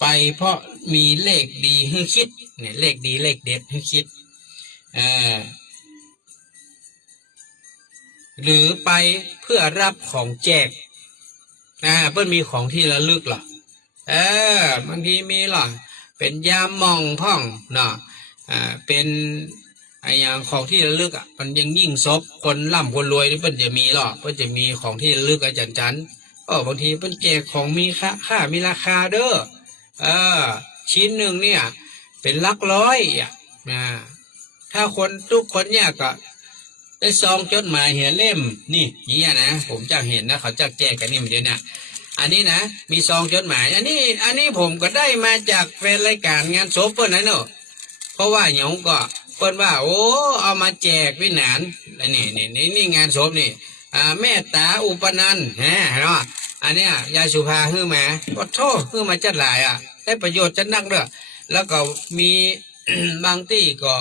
ไปเพราะมีเลขดีให้คิดเนี่ยเลขดีเลขเด็ดให้คิดหรือไปเพื่อรับของแจกเพิ่นมีของที่ระลึกหรอบางทีมีหรอเป็นยาหม่องพ่องเนาะเป็นอย่างของที่ระลึกมันยังยิ่งซบคนร่ำคนรวยนี่เพิ่นจะมีหรอเพิ่นจะมีของที่ระลึกอาจารย์จันบางทีเพิ่นแจกของมีค่ามีราคาเด้อชิ้นหนึ่งเนี่ยเป็นหลักร้อยถ้าคนทุกคนเนี่ยก็ได้ซองจดหมายเห็นเล่มนี่เนี่ยนะผมจะเห็นนะเขาจะแจกกันนี่มันเดียวเนี่ยอันนี้นะมีซองจดหมายอันนี้ผมก็ได้มาจากแฟนรายการงานศพเพิ่นนะเนอะเพราะว่าหยงก็เพิ่นว่าโอ้เอามาแจกพี่หนานนี่งานศพนี่แม่ตาอุปนันท์เนาะอันเนี้ยยายสุภาฮื้อมาก็โทษฮื้อมาจัดหลายได้ประโยชน์จัดนักเด้อแล้วก็มี บางที่ก็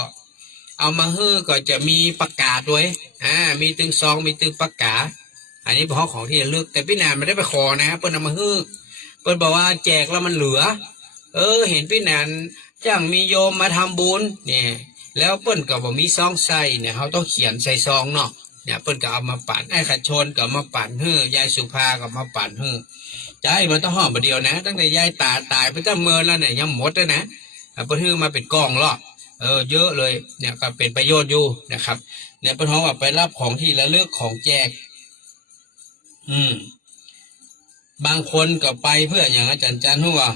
เอามาฮื้อก็จะมีประกาศด้วยมีตึงซองมีตึงประกาศอันนี้เป็นของที่ระลึกแต่พี่นานไม่ได้ไปขอนะเปิ้นเอามาฮื้อเปิ้นบอกว่าแจกแล้วมันเหลือเห็นพี่นานจ้างมีโยมมาทำบุญเนี่ยแล้วเปิ้นก็บอกมีซองใส่เนี่ยเขาต้องเขียนใส่ซองเนาะเนี่ยเปิ้นก็เอามาปั่นไอ้ขัดชนก็มาปั่นฮื้อยายสุภาก็มาปั่นฮื้อใจมันต้องห่อมาเดียวนะตั้งแต่ยายตายไปตั้งเมินแล้วเนี่ยยังหมดเลยนะเปิ้นฮื้อมาเป็นกองหรอกเยอะเลยเนี่ยก็เป็นประโยชน์อยู่นะครับเนี่ยเปิ้นฮ้องว่าไปรับของที่ระลึกของแจกบางคนก็ไปเพื่ออย่างอาจารย์จันทร์ว่า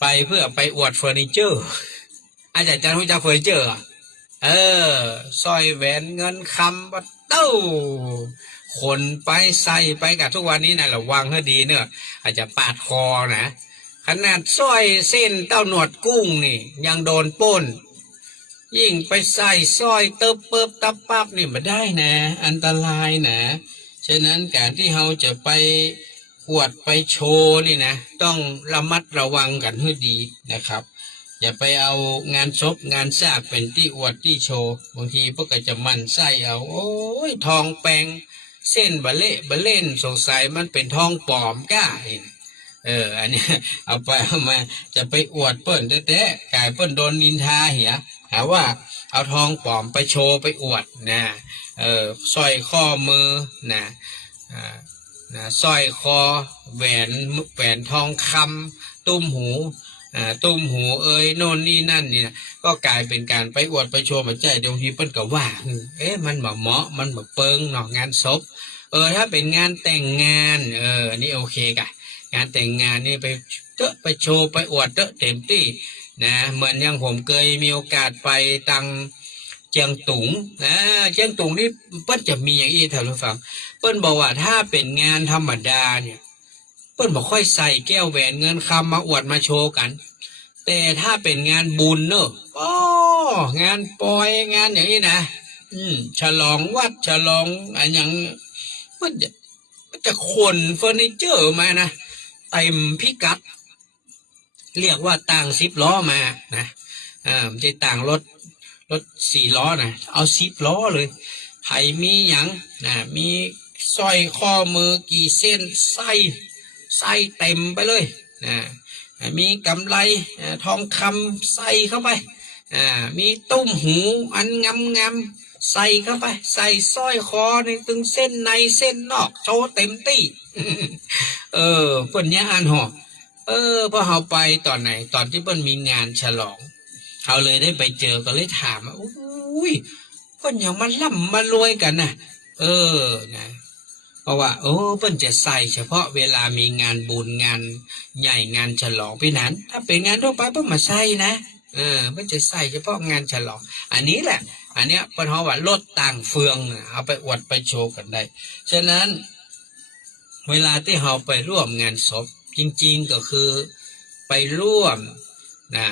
ไปเพื่อไปอวดเฟอร์นิเจอร์อาจารย์จันทร์รู้จักเฟอร์นิเจอร์สร้อยแหวนเงินคำบัตเต้าคนไปใส่ไปกับทุกวันนี้นะระวังให้ดีเนอะอาจจะปาดคอนะขนาดสร้อยเส้นเต้าหนวดกุ้งนี่ยังโดนปล้นยิ่งไปใส่สร้อยเติบเปิบตับปับนี่มาได้นะอันตรายนะฉะนั้นการที่เราจะไปอวดไปโชว์นี่นะต้องระมัดระวังกันให้ดีนะครับอย่าไปเอางานศพงานซากเป็นที่อวดที่โชว์บางทีพวกก็จะมันไส้เอาโอ้ยทองแปลงเส้นบะเล่นสงสัยมันเป็นทองปลอมก้าอันนี้เอาไปเอามาจะไปอวดเปิ้นแท้ๆกายเปิ้นโดนนินทาเหียหาว่าเอาทองปลอมไปโชว์ไปอวดนะสร้อยข้อมือนะสร้อยคอแหวนทองคำตุ้มหูโน่นนี่นั่นนี่นะก็กลายเป็นการไปอวดไปโชว์มาใจบางทีเปิ้นก็ว่ามันบ่เหมาะมันบ่เปิงเนาะงานศพถ้าเป็นงานแต่งงานนี่โอเคกะงานแต่งงานนี่ไปโชว์ไปอวดเต็มที่นะเหมือนอย่างผมเคยมีโอกาสไปตังเจียงตุงเจียงตุงนี่เปิ้นจะมีอย่างนี้ท่านผู้ฟังเปิ้นบอกว่าถ้าเป็นงานธรรมดาเนี่ยเปิ้นบอกค่อยใส่แก้วแหวนเงินคำมาอวดมาโชว์กันแต่ถ้าเป็นงานบุญเนอะงานปอยงานอย่างนี้นะฉลองวัดฉลองอะไรอย่างมันจะขนเฟอร์นิเจอร์มานะเต็มพิกัดเรียกว่าต่าง10 ล้อมานะมันจะต่างรถ4 ล้อนะเอา10 ล้อเลยใครมีอย่างนะมีสร้อยข้อมือกี่เส้นใส่เต็มไปเลยนะมีกำไลทองคำใส่เข้าไปมีตุ้มหูอันงามใส่เข้าไปใส่สร้อยคอในตึงเส้นในเส้นนอกโชว์เต็มที่ เพิ่นเนี่ยอ่านหอพอเราไปตอนไหนตอนที่เพิ่นมีงานฉลองเขาเลยได้ไปเจอก็เลยถามว่าอุ้ยเพิ่นอย่างมันร่ำมารวยกันนะ เออนะเพราะว่าโอ้เพิ่นจะใส่เฉพาะเวลามีงานบุญงานใหญ่งานฉลองพี่นั้นถ้าเป็นงานทั่วไปเพิ่นมาใส่นะเพิ่นจะใส่เฉพาะงานฉลองอันนี้แหละอันเนี้ยเพิ่นเฮาว่าลดต่างเฟืองเอาไปอวดไปโชว์กันได้ฉะนั้นเวลาที่เราไปร่วมงานศพจริงๆก็คือไปร่วมนะ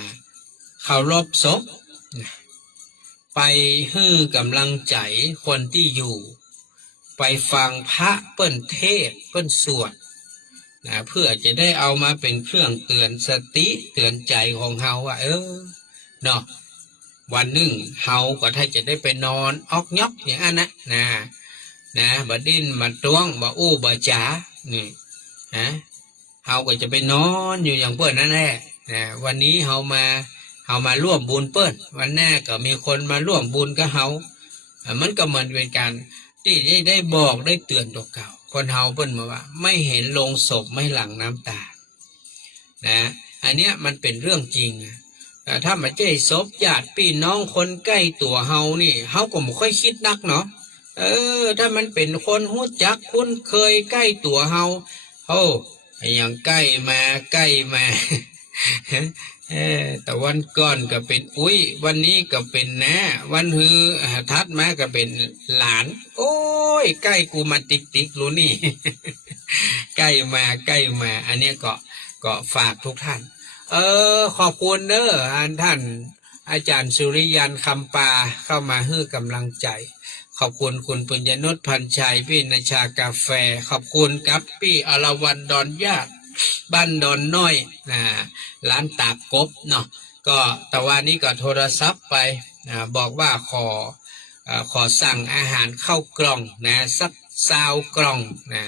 เคารพศพนะไปให้กำลังใจคนที่อยู่ไปฟังพระเปิ้นเทศเปิ้นสวดนะเพื่อจะได้เอามาเป็นเครื่องเตือนสติเตือนใจของเฮาว่าเนาะวันหนึ่งเฮาก็ถ้าจะได้ไปนอนออกยอกอย่างนั้นนะบ่ดิ้นมาตวงบ่อู้บ่จ๋านี่นะเฮาก็จะไปนอนอยู่อย่างเปิ้นนั่นแหละนะวันนี้เฮามาร่วมบุญเปิ้นวันหน้าก็มีคนมาร่วมบุญกับเฮามันก็เหมือนเป็นการที่ได้บอกได้เตือนตัวเก่าคนเฮาเปิ้นมาว่าไม่เห็นลงศพไม่หลั่งน้ำตานะอันเนี้ยมันเป็นเรื่องจริงถ้ามาเจ้ศพญาติพี่น้องคนใกล้ตัวเฮานี่เฮาก็ไม่ค่อยคิดนักเนาะถ้ามันเป็นคนรู้จักคุ้นเคยใกล้ตัวเฮาอย่างใกล้มา แต่วันก่อนก็เป็นอุ้ยวันนี้ก็เป็นนะวันฮือทัดมาก็เป็นหลานโอ้ยใกล้กูมาติ๊กรู้นี่ ใกล้มาอันนี้ก็ฝากทุกท่านขอบคุณเด้อท่านอาจารย์สุริยันคำปาเข้ามาให้กำลังใจขอบคุณคุณปุญญนุชพันชัยพี่นชากาแฟขอบคุณกับพี่อรวรรณดอนญาติบ้านดอนน้อยร้านตากกบเนาะก็แต่วันนี้ก็โทรศัพท์ไปบอกว่าขอสั่งอาหารเข้ากล่องนะสัก20กล่องนะ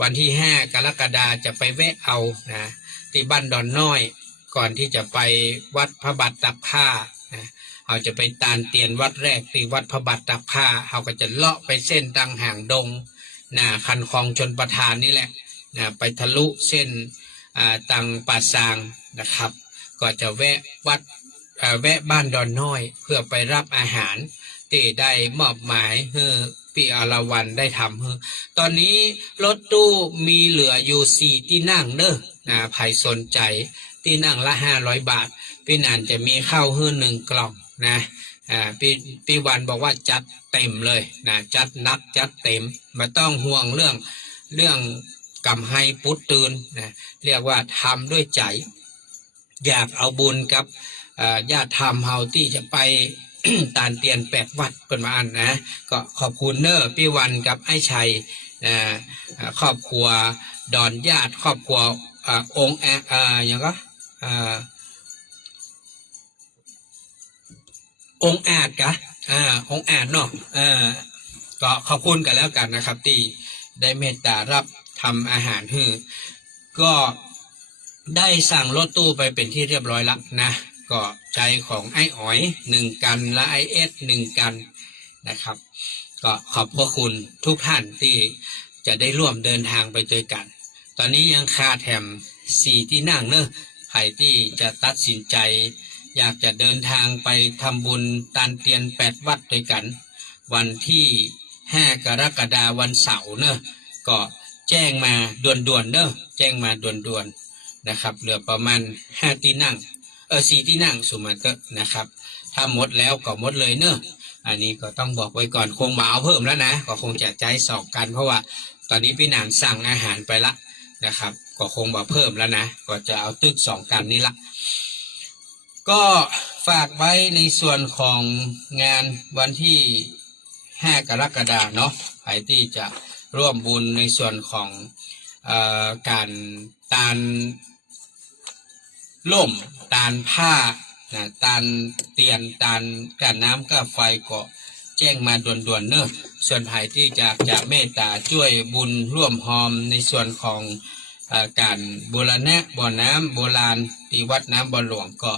วันที่5 กรกฎาคมจะไปแวะเอานะที่บ้านดอนน้อยก่อนที่จะไปวัดพระบาทตักผ้านะเราจะไปตานเตียนวัดแรกที่วัดพระบาทตักผ้าเราก็จะเลาะไปเส้นตังห่างดงคันคลองชนประทานนี่แหละไปทะลุเส้นตังป่าซางนะครับก็จะแวะบ้านดอนน้อยเพื่อไปรับอาหารที่ได้มอบหมายให้พี่อรวรรณได้ทำตอนนี้รถตู้มีเหลืออยู่4ที่นั่งเด้อใครสนใจที่นั่งละ500 บาทพี่นันจะมีข้าวให้1 กล่องนะพี่วันบอกว่าจัดเต็มเลยนะจัดนักจัดเต็มไม่ต้องห่วงเรื่องกำไฮปุตตื่นนะเรียกว่าทำด้วยใจอยากเอาบุญกับญาติธรรมเฮาที่จะไป ตานเตียน8 วัดเป็นมาอันนะก็ขอบคุณเนอร์พี่วันกับไอ้ชัยครอบครัวดอนญาติครอบครัวองค์อย่างก็องค์อาจกะองค์อาจเนาะก็ขอบคุณกันแล้วกันนะครับที่ได้เมตตารับทำอาหารให้ก็ได้สั่งรถตู้ไปเป็นที่เรียบร้อยแล้วนะก็ใจของไอ้อ๋อย1 กันและไอเอส1 กันนะครับก็ขอบพระคุณทุกท่านที่จะได้ร่วมเดินทางไปด้วยกันตอนนี้ยังคาแถม4 ที่นั่งเนอะใครที่จะตัดสินใจอยากจะเดินทางไปทำบุญตานเตียน8 วัดด้วยกันวันที่5 กรกฎาคมวันเสาร์เนอะก็แจ้งมาด่วนๆเนอะแจ้งมาด่วนๆนะครับเหลือประมาณ5 ที่นั่ง4 ที่นั่งสุมาเตอร์นะครับถ้าหมดแล้วก็หมดเลยเนอะอันนี้ก็ต้องบอกไว้ก่อนคงมาเอาเพิ่มแล้วนะก็คงจะใจ2 กันเพราะว่าตอนนี้พี่นานสั่งอาหารไปละนะครับก็คงมาเพิ่มแล้วนะก็จะเอาตึก2 กันนี้ละก็ฝากไว้ในส่วนของงานวันที่5 กรกฎาคมเนาะใครที่จะร่วมบุญในส่วนของการตานล่มตานผ้าตานเตียนตานกันน้ำกับไฟก็แจ้งมาด่วนๆเนอะส่วนใครที่จะเมตตาช่วยบุญร่วมหอมในส่วนของการบูรณะบ่อน้ำโบราณที่วัดน้ำบ่อหลวงก็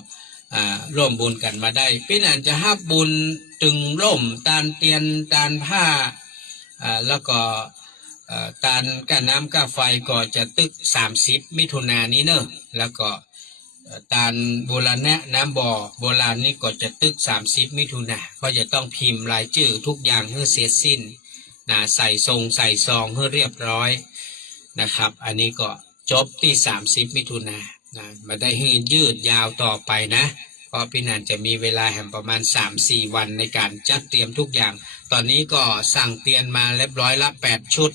ร่วมบุญกันมาได้พี่นันจะฮับบุญตึงล่มตานเตียนตานผ้าแล้วก็ตานกันน้ำกับไฟก็จะตึก30 มิถุนายนนี้เนอะแล้วก็ตานโบราณน้ำบ่อโบราณนี่ก็จะตึก30 มิถุนายนก็จะต้องพิมพ์รายชื่อทุกอย่างให้เสร็จสิ้น ใส่ทรงใส่ซองให้เรียบร้อยนะครับอันนี้ก็จบที่30มิถุนายนมาได้ให้ยืดยาวต่อไปนะเพราะพี่นันจะมีเวลาแห่งประมาณ 3-4 วันในการจัดเตรียมทุกอย่างตอนนี้ก็สั่งเตียนมาเรียบร้อยละ8ชุด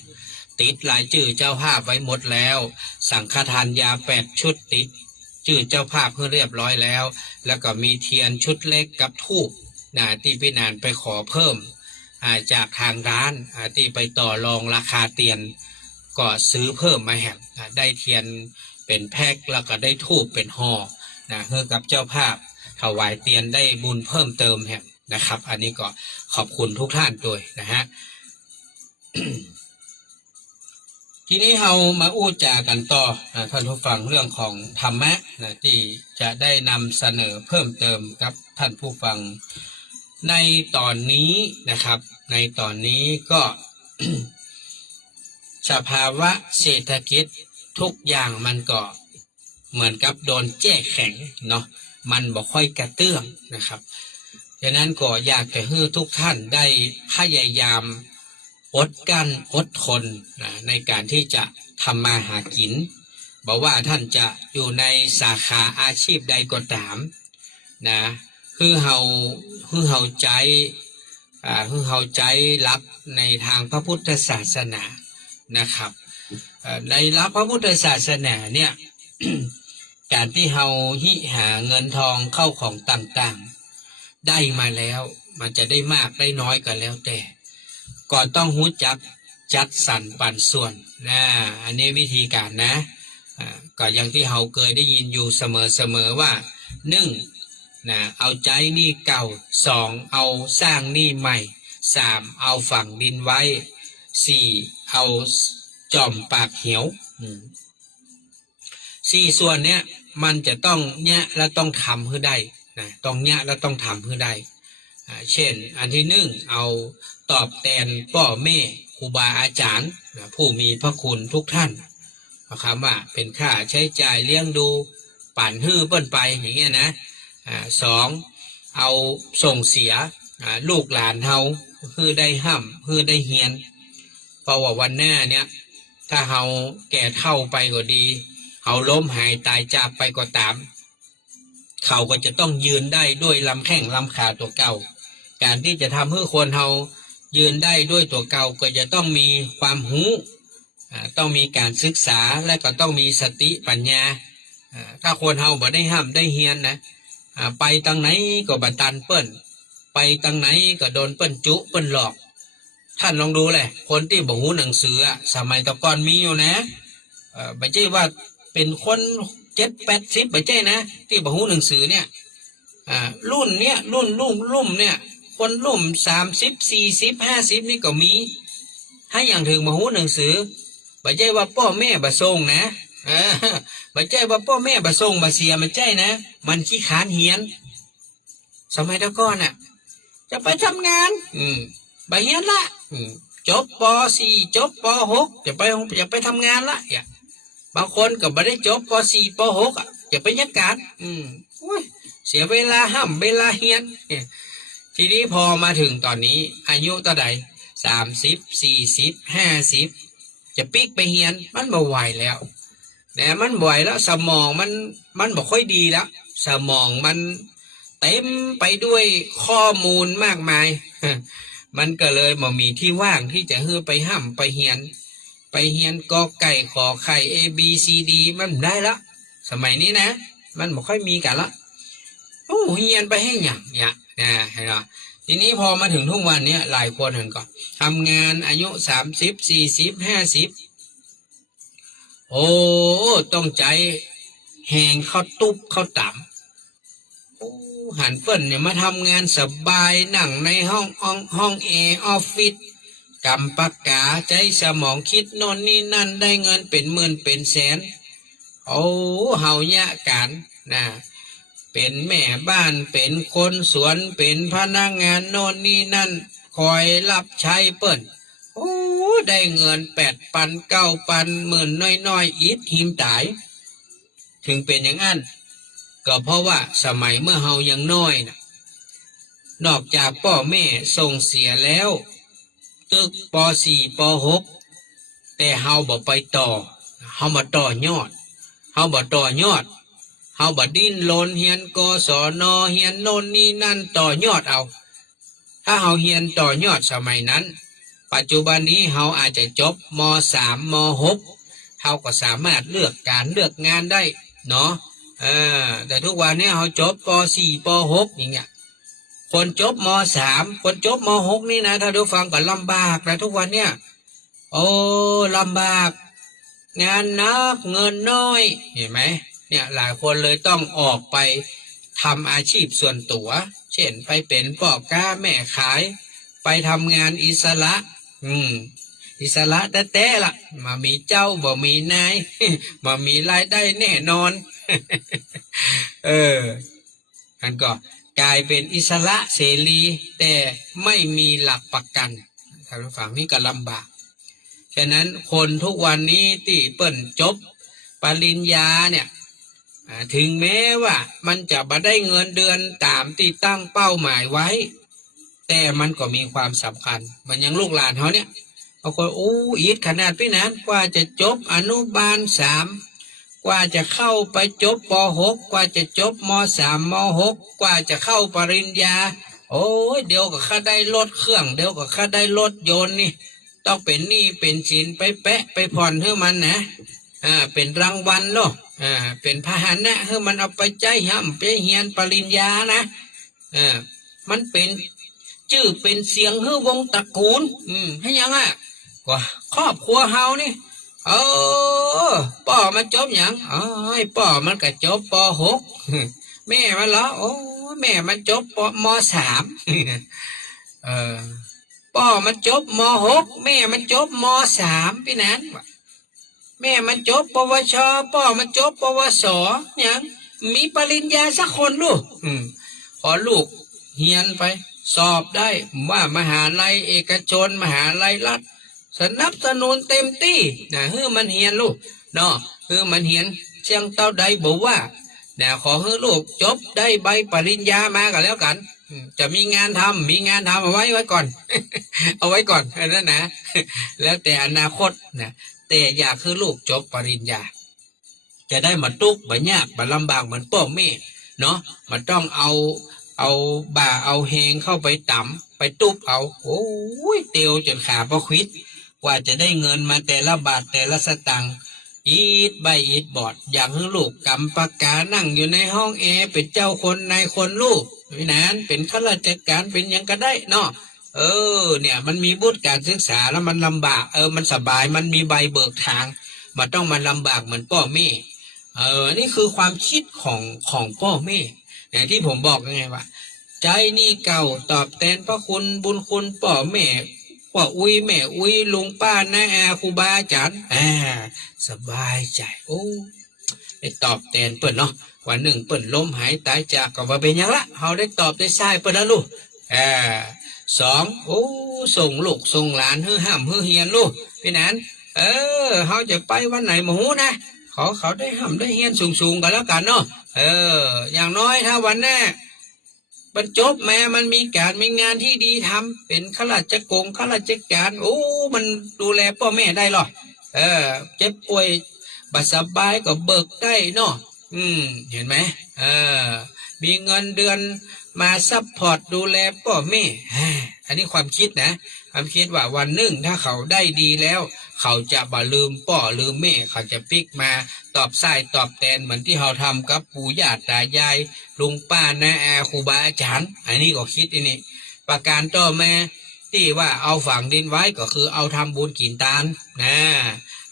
ติดรายชื่อเจ้าภาพไว้หมดแล้วสังฆทานยา8ชุดติดชื่อเจ้าภาพเพื่อเรียบร้อยแล้วแล้วก็มีเทียนชุดเล็กกับธูปที่พี่นันไปขอเพิ่มจากทางร้านที่ไปต่อรองราคาเตียนก็ซื้อเพิ่มมาแหมได้เทียนเป็นแพ็คแล้วก็ได้ธูปเป็นห่อเพื่อกับเจ้าภาพถวายเตียนได้บุญเพิ่มเติมแหมนะครับอันนี้ก็ขอบคุณทุกท่านด้วยนะฮะ ทีนี้เรามาอู้จากันต่อท่านผู้ฟังเรื่องของธรรมะที่จะได้นำเสนอเพิ่มเติมกับท่านผู้ฟังในตอนนี้นะครับในตอนนี้ก็ สภาวะเศรษฐกิจทุกอย่างมันก็เหมือนกับโดนแจ้แข็งเนาะมันบ่ค่อยกระเตื้องนะครับดังนั้นก็อยากจะให้ทุกท่านได้พยายามอดกั้นอดทนในการที่จะทำมาหากินบอกว่าท่านจะอยู่ในสาขาอาชีพใดก็ตามนะคือเฮาใจรับในทางพระพุทธศาสนานะครับในรับพระพุทธศาสนาเนี่ย การที่เฮาหาเงินทองเข้าของต่างๆได้มาแล้วมันจะได้มากได้น้อยก็แล้วแต่ก็ต้องรู้จักจัดสรรปันส่วนอันนี้วิธีการนะก็อย่างที่เฮาเคยได้ยินอยู่เสมอว่า1เอาใจหนี้เก่า2เอาสร้างหนี้ใหม่3เอาฝังดินไว้4เอาจอมปากเหี่ยว4ส่วนเนี้ยมันจะต้องแยะและต้องทำให้ได้ต้องแยะและต้องทำให้ได้เช่นอันที่1เอาตอบแทนพ่อแม่ครูบาอาจารย์ผู้มีพระคุณทุกท่านนะครับว่าเป็นค่าใช้จ่ายเลี้ยงดูปั่นฮื้อเปิ้นไปอย่างเงี้ยนะ2เอาส่งเสียลูกหลานเฮาฮื้อได้ห้ำฮื้อได้เฮียนเพราะว่าวันหน้าเนี่ยถ้าเฮาแก่เฒ่าไปก็ดีเฮาล้มหายตายจากไปก็ตามเขาก็จะต้องยืนได้ด้วยลำแข้งลำขาตัวเก่าการที่จะทำให้คนเฮายืนได้ด้วยตัวเก่าก็จะต้องมีความรู้ต้องมีการศึกษาและก็ต้องมีสติปัญญาถ้าคนเฮาบ่ได้ห้ามได้เฮียนนะไปทางไหนก็บัตันเปิ้นไปทางไหนก็โดนเปิ้นจุเปิ้นหลอกท่านลองดูเลยคนที่บ่ฮู้หนังสือสมัยตะก่อนมีอยู่นะไม่ใช่ว่าเป็นคน7-80ไม่ใช่นะที่บ่ฮู้หนังสือเนี่ยรุ่นเนี้ยรุ่มเนี่ยคนรุ่ม30-40-50นี่ก็มีให้อย่างถึงบ่ฮู้หนังสือไม่ใช่ว่าพ่อแม่บ่ส่งนะไม่ใช่ว่าพ่อแม่บ่ส่งบ่เสียไม่ใช่นะมันขี้ขานเฮียนสมัยตะก่อนจะไปทำงานบ่เฮียนละจบป.4 จบป.6จะไปทำงานละบางคนก็บ่ได้จบป.4 ป.6จะไปยักการเสียเวลาห้ำเวลาเฮียนทีนี้พอมาถึงตอนนี้อายุเท่าใด30-40-50จะปิกไปเฮียนมันบ่ไหวแล้วมันบ่ไหวแล้วสมองมันบ่ค่อยดีแล้วสมองมันเต็มไปด้วยข้อมูลมากมายมันก็เลยบ่มีที่ว่างที่จะไปห้ำไปเฮียนกอไก่ขอไข่ A B C D มันได้ละสมัยนี้นะมันบ่ค่อยมีกันละเฮียนไปให้หยังเห็นไหมทีนี้พอมาถึงทุกวันนี้หลายคนเห็นก็ทำงานอายุ30-40-50ต้องใจแหงเข้าตุบเข้าต่ำหันเปิ้นเนี่ยมาทำงานสบายนั่งในห้องแอร์ออฟฟิศกำปากกาใจสมองคิดโน่นนี่นั่นได้เงินเป็นหมื่นเป็นแสนเฮาเนี่ยกันเป็นแม่บ้านเป็นคนสวนเป็นพนักงานโน่นนี่นั่นคอยรับใช้เปิ้นได้เงิน8,000 9,000หมื่นน้อยๆอิดหิมตายถึงเป็นอย่างนั้นก็เพราะว่าสมัยเมื่อเฮายังน้อยนอกจากพ่อแม่ส่งเสียแล้ว ตึกป .4 ป .6 แต่เฮาบ่ไปต่อเฮาบ่ต่อยอดเฮาบ่ต่อยอดเฮาบ่ดิ้นรนเฮียนกศนเฮียนโน่นนี่นั่นต่อยอดเอาถ้าเฮาเฮียนต่อยอดสมัยนั้นปัจจุบันนี้เฮาอาจจะจบม.3 ม.6 เฮาก็สามารถเลือกการเลือกงานได้เนาะแต่ทุกวันนี้เฮาจบป .4 ป .6 อย่างเงี้ยคนจบม.3 คนจบม.6 นี่นะถ้าดูฟังก็ลำบากนะทุกวันเนี่ยโอ้ลำบากงานนักเงินน้อยเห็นไหมเนี่ยหลายคนเลยต้องออกไปทำอาชีพส่วนตัวเช่นไปเป็นพ่อค้าแม่ขายไปทำงานอิสระอิสระแต่ละมามีเจ้าบ่มีนาย มามีรายได้แน่นอน มันก็กลายเป็นอิสระเสรีแต่ไม่มีหลักประกันทางฝั่งนี้ก็ลำบากฉะนั้นคนทุกวันนี้ที่เปิ่นจบปริญญาเนี่ยถึงแม้ว่ามันจะบ่ได้เงินเดือนตามที่ตั้งเป้าหมายไว้แต่มันก็มีความสำคัญมันยังลูกหลานเขาเนี่ยบางคนอีดขนาดพี่นั้นกว่าจะจบอนุบาล3กว่าจะเข้าไปจบป .6 กว่าจะจบม.3 ม.6 กว่าจะเข้าปริญญาเดี๋ยวก็ข้าได้รถเครื่องเดี๋ยวก็ข้าได้รถยนต์นี่ต้องเป็นหนี้เป็นสินไปแปะไปผ่อนให้มันนะเป็นรางวัลเนาะเป็นพาหนะให้มันเอาไปใจห้ำไปเฮียนปริญญานะมันเป็นชื่อเป็นเสียงให้วงตระกูลให้ยังก็ครอบครัวเฮานี่ป่อมันจบอย่างป่อมันก็จบป .6 แม่มันเหรอแม่มันจบม.3 ป่อมันจบม.6 แม่มันจบม.3 พี่นั้นแม่มันจบปวชป่อมันจบปวสอย่างมีปริญญาสักคนลูกขอลูกเฮียนไปสอบได้ว่ามหาลัยเอกชนมหาลัยรัฐสนับสนุนเต็มที่นะให้มันเฮียนลูกเนาะให้มันเฮียนเชียงเต้าใดบอกว่าขอให้ลูกจบได้ใบปริญญามากันแล้วกันจะมีงานทำเอาไว้ก่อน เอาไว้ก่อนนั่นนะแล้วแต่อนาคตนะแต่อยากให้ลูกจบปริญญาจะได้มาตุกบ่ยากบ่ลำบากเหมือนพ่อแม่เนาะมันต้องเอาบ่าเอาเฮงเข้าไปต่ำไปตุบเอาเตียวจนขาประควิดกว่าจะได้เงินมาแต่ละบาทแต่ละสตังค์อีดใบอีดบอดอย่างให้ลูกกำปากกานั่งอยู่ในห้องแอร์เป็นเจ้าคนนายคนลูกวินานเป็นข้าราชการเป็นยังก็ได้เนาะเนี่ยมันมีบุตรการศึกษาแล้วมันลำบากมันสบายมันมีใบเบิกทางมันต้องมาลำบากเหมือนพ่อแม่นี่คือความคิดของพ่อแม่อย่างที่ผมบอกไงว่าใจนี่เก่าตอบแทนพระคุณบุญคุณพ่อแม่พ่ออุ้ยแม่อุ้ยลุงป้าน้าอาครูบาอาจารย์สบายใจได้ตอบแทนเปิ่นเนาะวันหนึ่งเปิ่นล้มหายตายจากก็ว่าเป็นยังละเขาได้ตอบได้ใช่เปิ่นแล้วลูก2ส่งลูกส่งหลานห้ามเฮียนลูกพี่นั้นเขาจะไปวันไหนหมูนะเขาได้ห้ามได้เฮียนสูงกันแล้วกันเนาะอย่างน้อยถ้าวันแน่บรรจบแม้มันมีการมีงานที่ดีทำเป็นข้าราชการมันดูแลพ่อแม่ได้หรอเจ็บป่วยบัดสบายก็เบิกได้เนาะเห็นไหมมีเงินเดือนมาซัพพอร์ตดูแลพ่อแม่อันนี้ความคิดนะความคิดว่าวันหนึ่งถ้าเขาได้ดีแล้วเขาจะบ่ลืมพ่อลืมแม่เขาจะปิกมาตอบสายตอบแทนเหมือนที่เขาทำกับปู่ย่าตายายลุงป้าน้าอาครูบาอาจารย์อันนี้ก็คิดนี่ประการต่อมาที่ว่าเอาฝังดินไว้ก็คือเอาทำบุญกินทานนะ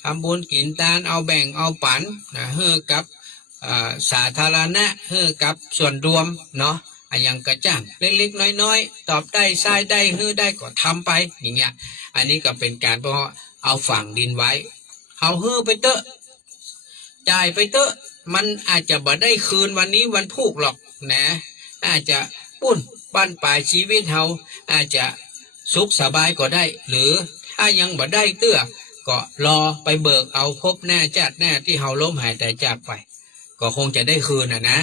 ทำบุญกินทานเอาแบ่งเอาปันนะให้กับสาธารณะให้กับส่วนรวมเนาะอย่างกระจ่างเล็กๆน้อยๆตอบได้ใช้ได้ฮื้อได้ก็ทำไปอย่างเงี้ยอันนี้ก็เป็นการเพราะเอาฝังดินไว้เอาฮื้อไปเตอะจ่ายไปเตอะมันอาจจะบ่ได้คืนวันนี้วันพุธหรอกนะอาจจะปุ้นบ้านปลายชีวิตเฮาอาจจะสุขสบายก็ได้หรือถ้ายังบ่ได้เตื้อก็รอไปเบิกเอาพบหน้าจัดหน้าที่เฮาล้มหายใจจากไปก็คงจะได้คืนนะ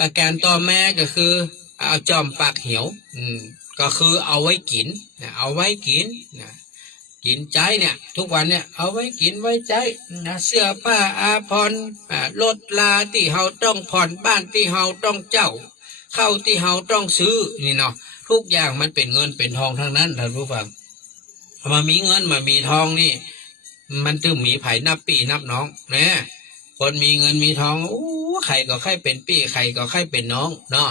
ประการต่อมาก็คือเอาจอมปากเหี่ยว ก็คือเอาไว้กินนะเอาไว้กินนะกินใจเนี่ยทุกวันเนี่ยเอาไว้กินไว้ใจนะเสื้อผ้าอาภรณ์รถลาที่เฮาต้องผ่อนบ้านที่เฮาต้องเจ้าเข้าที่เฮาต้องซื้อนี่เนาะทุกอย่างมันเป็นเงินเป็นทองทั้งนั้นท่านผู้ฟังมามีเงินมามีทองนี่มันจึงมีไผ่นับปีนับน้องนะคนมีเงินมีทองโอ้ใครก็ใครเป็นปีใครก็ใครเป็นน้องเนาะ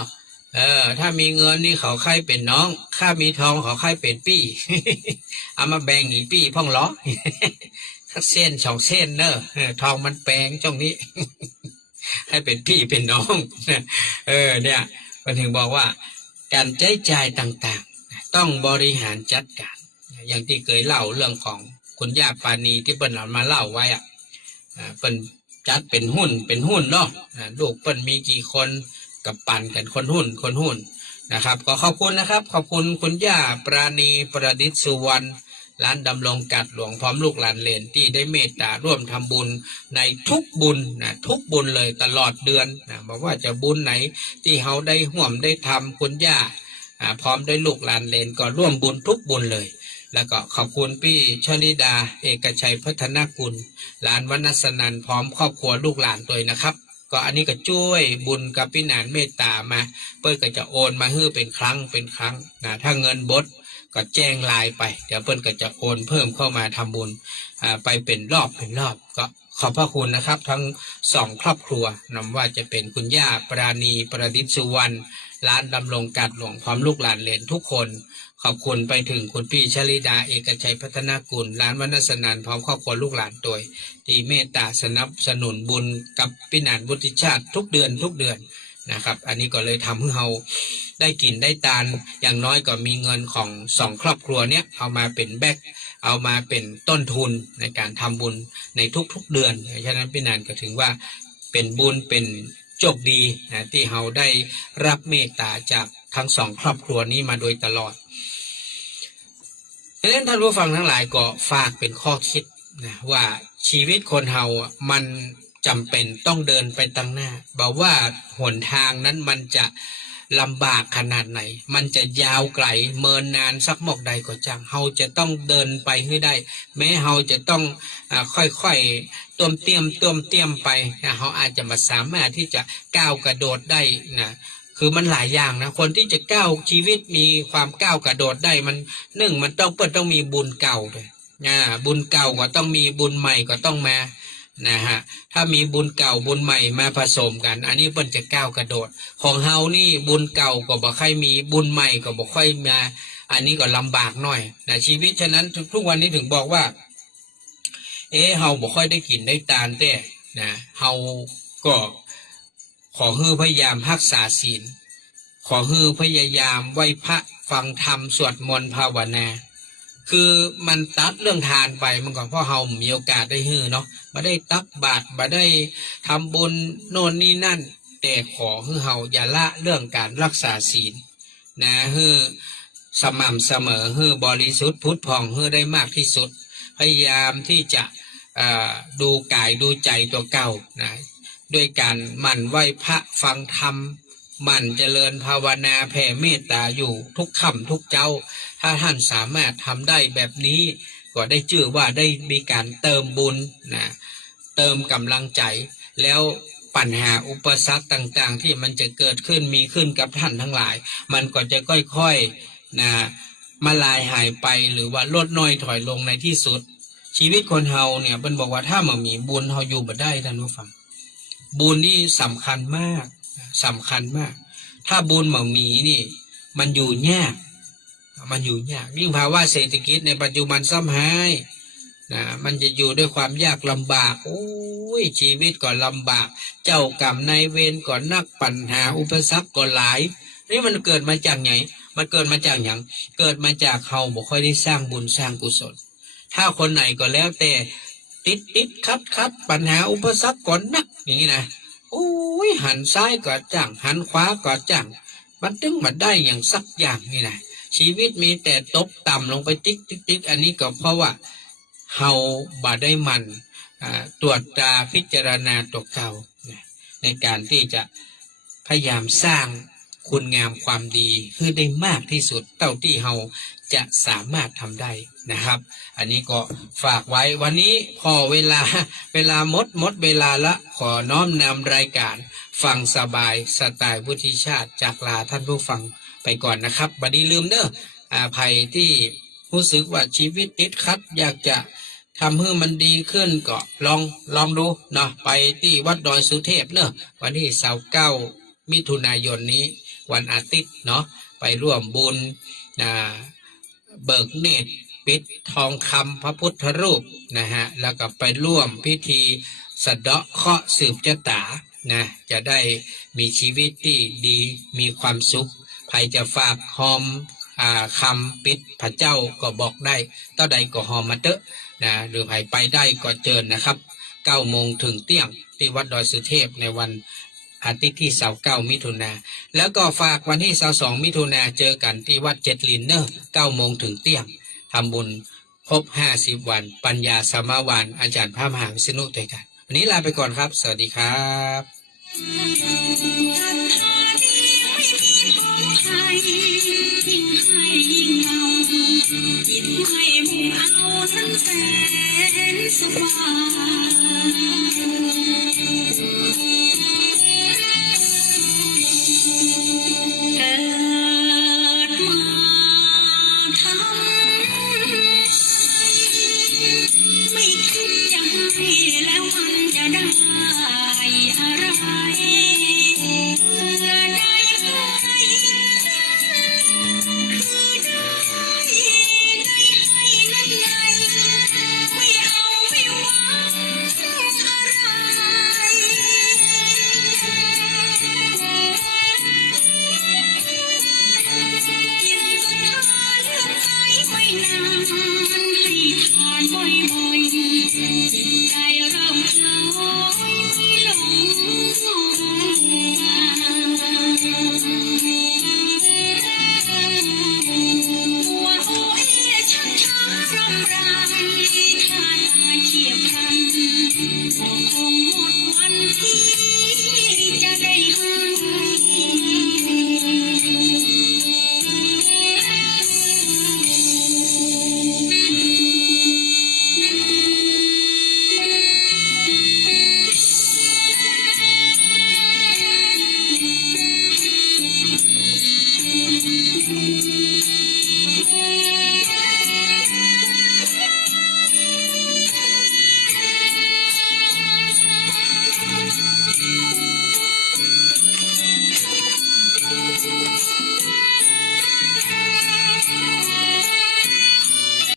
ถ้ามีเงินนี่เขาใครเป็นน้องข้ามีทองเขาใครเป็นปี้ เอามาแบ่งอีปี้พ่องล้อ สักเส้นสองเส้นเนอะทองมันแปลงจ้องนี้ ให้เป็นพี่เป็นน้อง เนี่ยก็ถึงบอกว่าการใช้จ่ายต่างๆต้องบริหารจัดการอย่างที่เคยเล่าเรื่องของคุณย่าปานีที่เปิ้นเอามาเล่าไว้เปิ้นจัดเป็นหุ้นเนาะลูกเปิ้นมีกี่คนกับปั่นกันคนหุ้นนะครับก็ขอบคุณนะครับขอบคุณคุณย่าปราณีประดิษฐ์สุวรรณร้านดำรงกัดหลวงพร้อมลูกหลานเหลนที่ได้เมตตาร่วมทำบุญในทุกบุญนะทุกบุญเลยตลอดเดือนนะบอกว่าจะบุญไหนที่เขาได้ห่วมได้ทำคุณย่าพร้อมด้วยลูกหลานเหลนก็ร่วมบุญทุกบุญเลยแล้วก็ขอบคุณพี่ชลิดาเอกชัยพัฒนากุลหลานวรรณสนันพร้อมครอบครัวลูกหลานด้วยนะครับก็อันนี้ก็ช่วยบุญกับพี่หนานเมตตามาเปิ้ลก็จะโอนมาให้เป็นครั้งนะถ้าเงินบดก็แจ้งไลน์ไปเดี๋ยวเปิ้ลก็จะโอนเพิ่มเข้ามาทำบุญไปเป็นรอบก็ขอบพระคุณนะครับทั้งสองครอบครัวนำว่าจะเป็นคุณย่าปราณีประดิษฐ์สุวรรณร้านดำรงกัดหลวงพร้อมลูกหลานเหลนทุกคนขอบคุณไปถึงคุณพี่ชลิดาเอกชัยพัฒนากุลร้านวรรณสนันพร้อมครอบครัวลูกหลานตัวที่เมตตาสนับสนุนบุญกับพี่หนานบุติชาติทุกเดือนนะครับอันนี้ก็เลยทำให้เราได้กินได้ตานอย่างน้อยก็มีเงินของสองครอบครัวเนี้ยเอามาเป็นแบกเอามาเป็นต้นทุนในการทำบุญในทุกๆเดือนฉะนั้นพี่หนานก็ถึงว่าเป็นบุญเป็นโชคดีนะที่เราได้รับเมตตาจากทั้งสองครอบครัวนี้มาโดยตลอดดังนั้นท่านผู้ฟังทั้งหลายก็ฝากเป็นข้อคิดนะว่าชีวิตคนเรามันจำเป็นต้องเดินไปตั้งหน้าบอกว่าหนทางนั้นมันจะลำบากขนาดไหนมันจะยาวไกลเมินนานสักหมอกใดก็จังเราจะต้องเดินไปให้ได้แม้เราจะต้องค่อยๆต้มเตี้ยมไปนะเราอาจจะมาสามารถที่จะก้าวกระโดดได้นะคือมันหลายอย่างนะคนที่จะก้าวชีวิตมีความก้าวกระโดดได้มันมันต้องมีบุญเก่าด้วยบุญเก่าก็ต้องมีบุญใหม่ก็ต้องมานะฮะถ้ามีบุญเก่าบุญใหม่มาผสมกันอันนี้เปิ้นจะก้าวกระโดดของเฮานี่บุญเก่าก็บ่ค่อยมีบุญใหม่ก็บ่ค่อยมาอันนี้ก็ลำบากหน่อยนะชีวิตฉะนั้นทุกวันนี้ถึงบอกว่าเฮาบ่ค่อยได้กินได้ตานแต่นะเฮาก็ขอพยายามรักษาศีลขอพยายามไหว้พระฟังธรรมสวดมนต์ภาวนาคือมันตัดเรื่องทานไปมันก็เพราะเฮามีโอกาสได้เนาะมาได้ตักบาตรมาได้ทำบุญโน่นนี่นั่นแต่ขอเฮาอย่าละเรื่องการรักษาศีลนะสม่ำเสมอบริสุทธิ์พุทธพองได้มากที่สุดพยายามที่จะดูกายดูใจตัวเก่านะด้วยการหมั่นไหว้พระฟังธรรมหมั่นเจริญภาวนาแผ่เมตตาอยู่ทุกค่ำทุกเจ้าถ้าท่านสามารถทำได้แบบนี้ก็ได้ชื่อว่าได้มีการเติมบุญนะเติมกำลังใจแล้วปัญหาอุปสรรคต่างๆที่มันจะเกิดขึ้นมีขึ้นกับท่านทั้งหลายมันก็จะค่อยๆนะมาลายหายไปหรือว่าลดน้อยถอยลงในที่สุดชีวิตคนเฮาเนี่ยเป็นบอกว่าถ้ามันมีบุญเฮาอยู่บ่ได้ท่านผู้ฟังบุญนี่สำคัญมากถ้าบุญมันมีนี่มันอยู่ยากยิ่งภาวะเศรษฐกิจในปัจจุบันซ้ำหายนะมันจะอยู่ด้วยความยากลำบากโอ้ยชีวิตก็ลำบากเจ้ากรรมนายเวรก็นักปัญหาอุปสรรคก็หลายนี่มันเกิดมาจากไหนมันเกิดมาจากอย่างเกิดมาจากเขาบ่ค่อยได้สร้างบุญสร้างกุศลถ้าคนไหนก็แล้วแต่ติดคัดปัญหาอุปสรรคก่อนนักอย่างนี้นะโอ้ยหันซ้ายก็จังหันขวาก็จังมันถึงมาได้อย่างสักอย่างนี่นะชีวิตมีแต่ตกต่ำลงไปติ๊กอันนี้ก็เพราะว่าเฮาบ่ได้มันตรวจตราพิจารณาตัวเก่าในการที่จะพยายามสร้าง คุณงามความดีให้ได้มากที่สุดเท่าที่เราจะสามารถทำได้นะครับ อันนี้ก็ฝากไว้วันนี้พอเวลาหมดเวลาละขอน้อมนำรายการฟังสบายสไตล์วุฒิชาติจากลาท่านผู้ฟังไปก่อนนะครับบัดนี้ลืมเด้อภัยที่รู้สึกว่าชีวิตติดขัดอยากจะทำให้มันดีขึ้นก็ลองดูเนาะไปที่วัดดอยสุเทพเนอะวันที่29 มิถุนายนนี้วันอาทิตย์เนาะไปร่วมบุญเบิกเนตรปิดทองคำพระพุทธรูปนะฮะแล้วก็ไปร่วมพิธีสะเดาะเคราะห์สืบชะตานะจะได้มีชีวิตที่ดีมีความสุขใครจะฝากหอมคำปิดพระเจ้าก็บอกได้เท่าใดก็หอมมาเตอะนะหรือใครไปได้ก็เจิญนะครับ9 โมงถึงเที่ยงที่วัดดอยสุเทพในวันอาทิตย์ที่29 มิถุนาแล้วก็ฝากวันที่22 มิถุนาเจอกันที่วัดเจ็ดลินเนอร์9 โมงถึงเที่ยงทำบุญครบ50 วันปัญญาสมาวานอาจารย์พระมหาวิษณุด้วยกันวันนี้ลาไปก่อนครับสวัสดีครับยิ่งให้ยิ่งเอาจิตไม่มุ่งเอานั้นแสนสบายเกิดมาทำไม่คิดจะให้แล้วมันจะได้อะไรเพื่อได้ให้ไม่เอาไม่หวังอะไรกินทานเลือกใช้ไม่นานให้ทานบ่อยๆจิตใจเริ่มคล้อยไม่หลงตัวโอ้เอ๋ช้าๆรำไรท่าทางเฉียบพลัน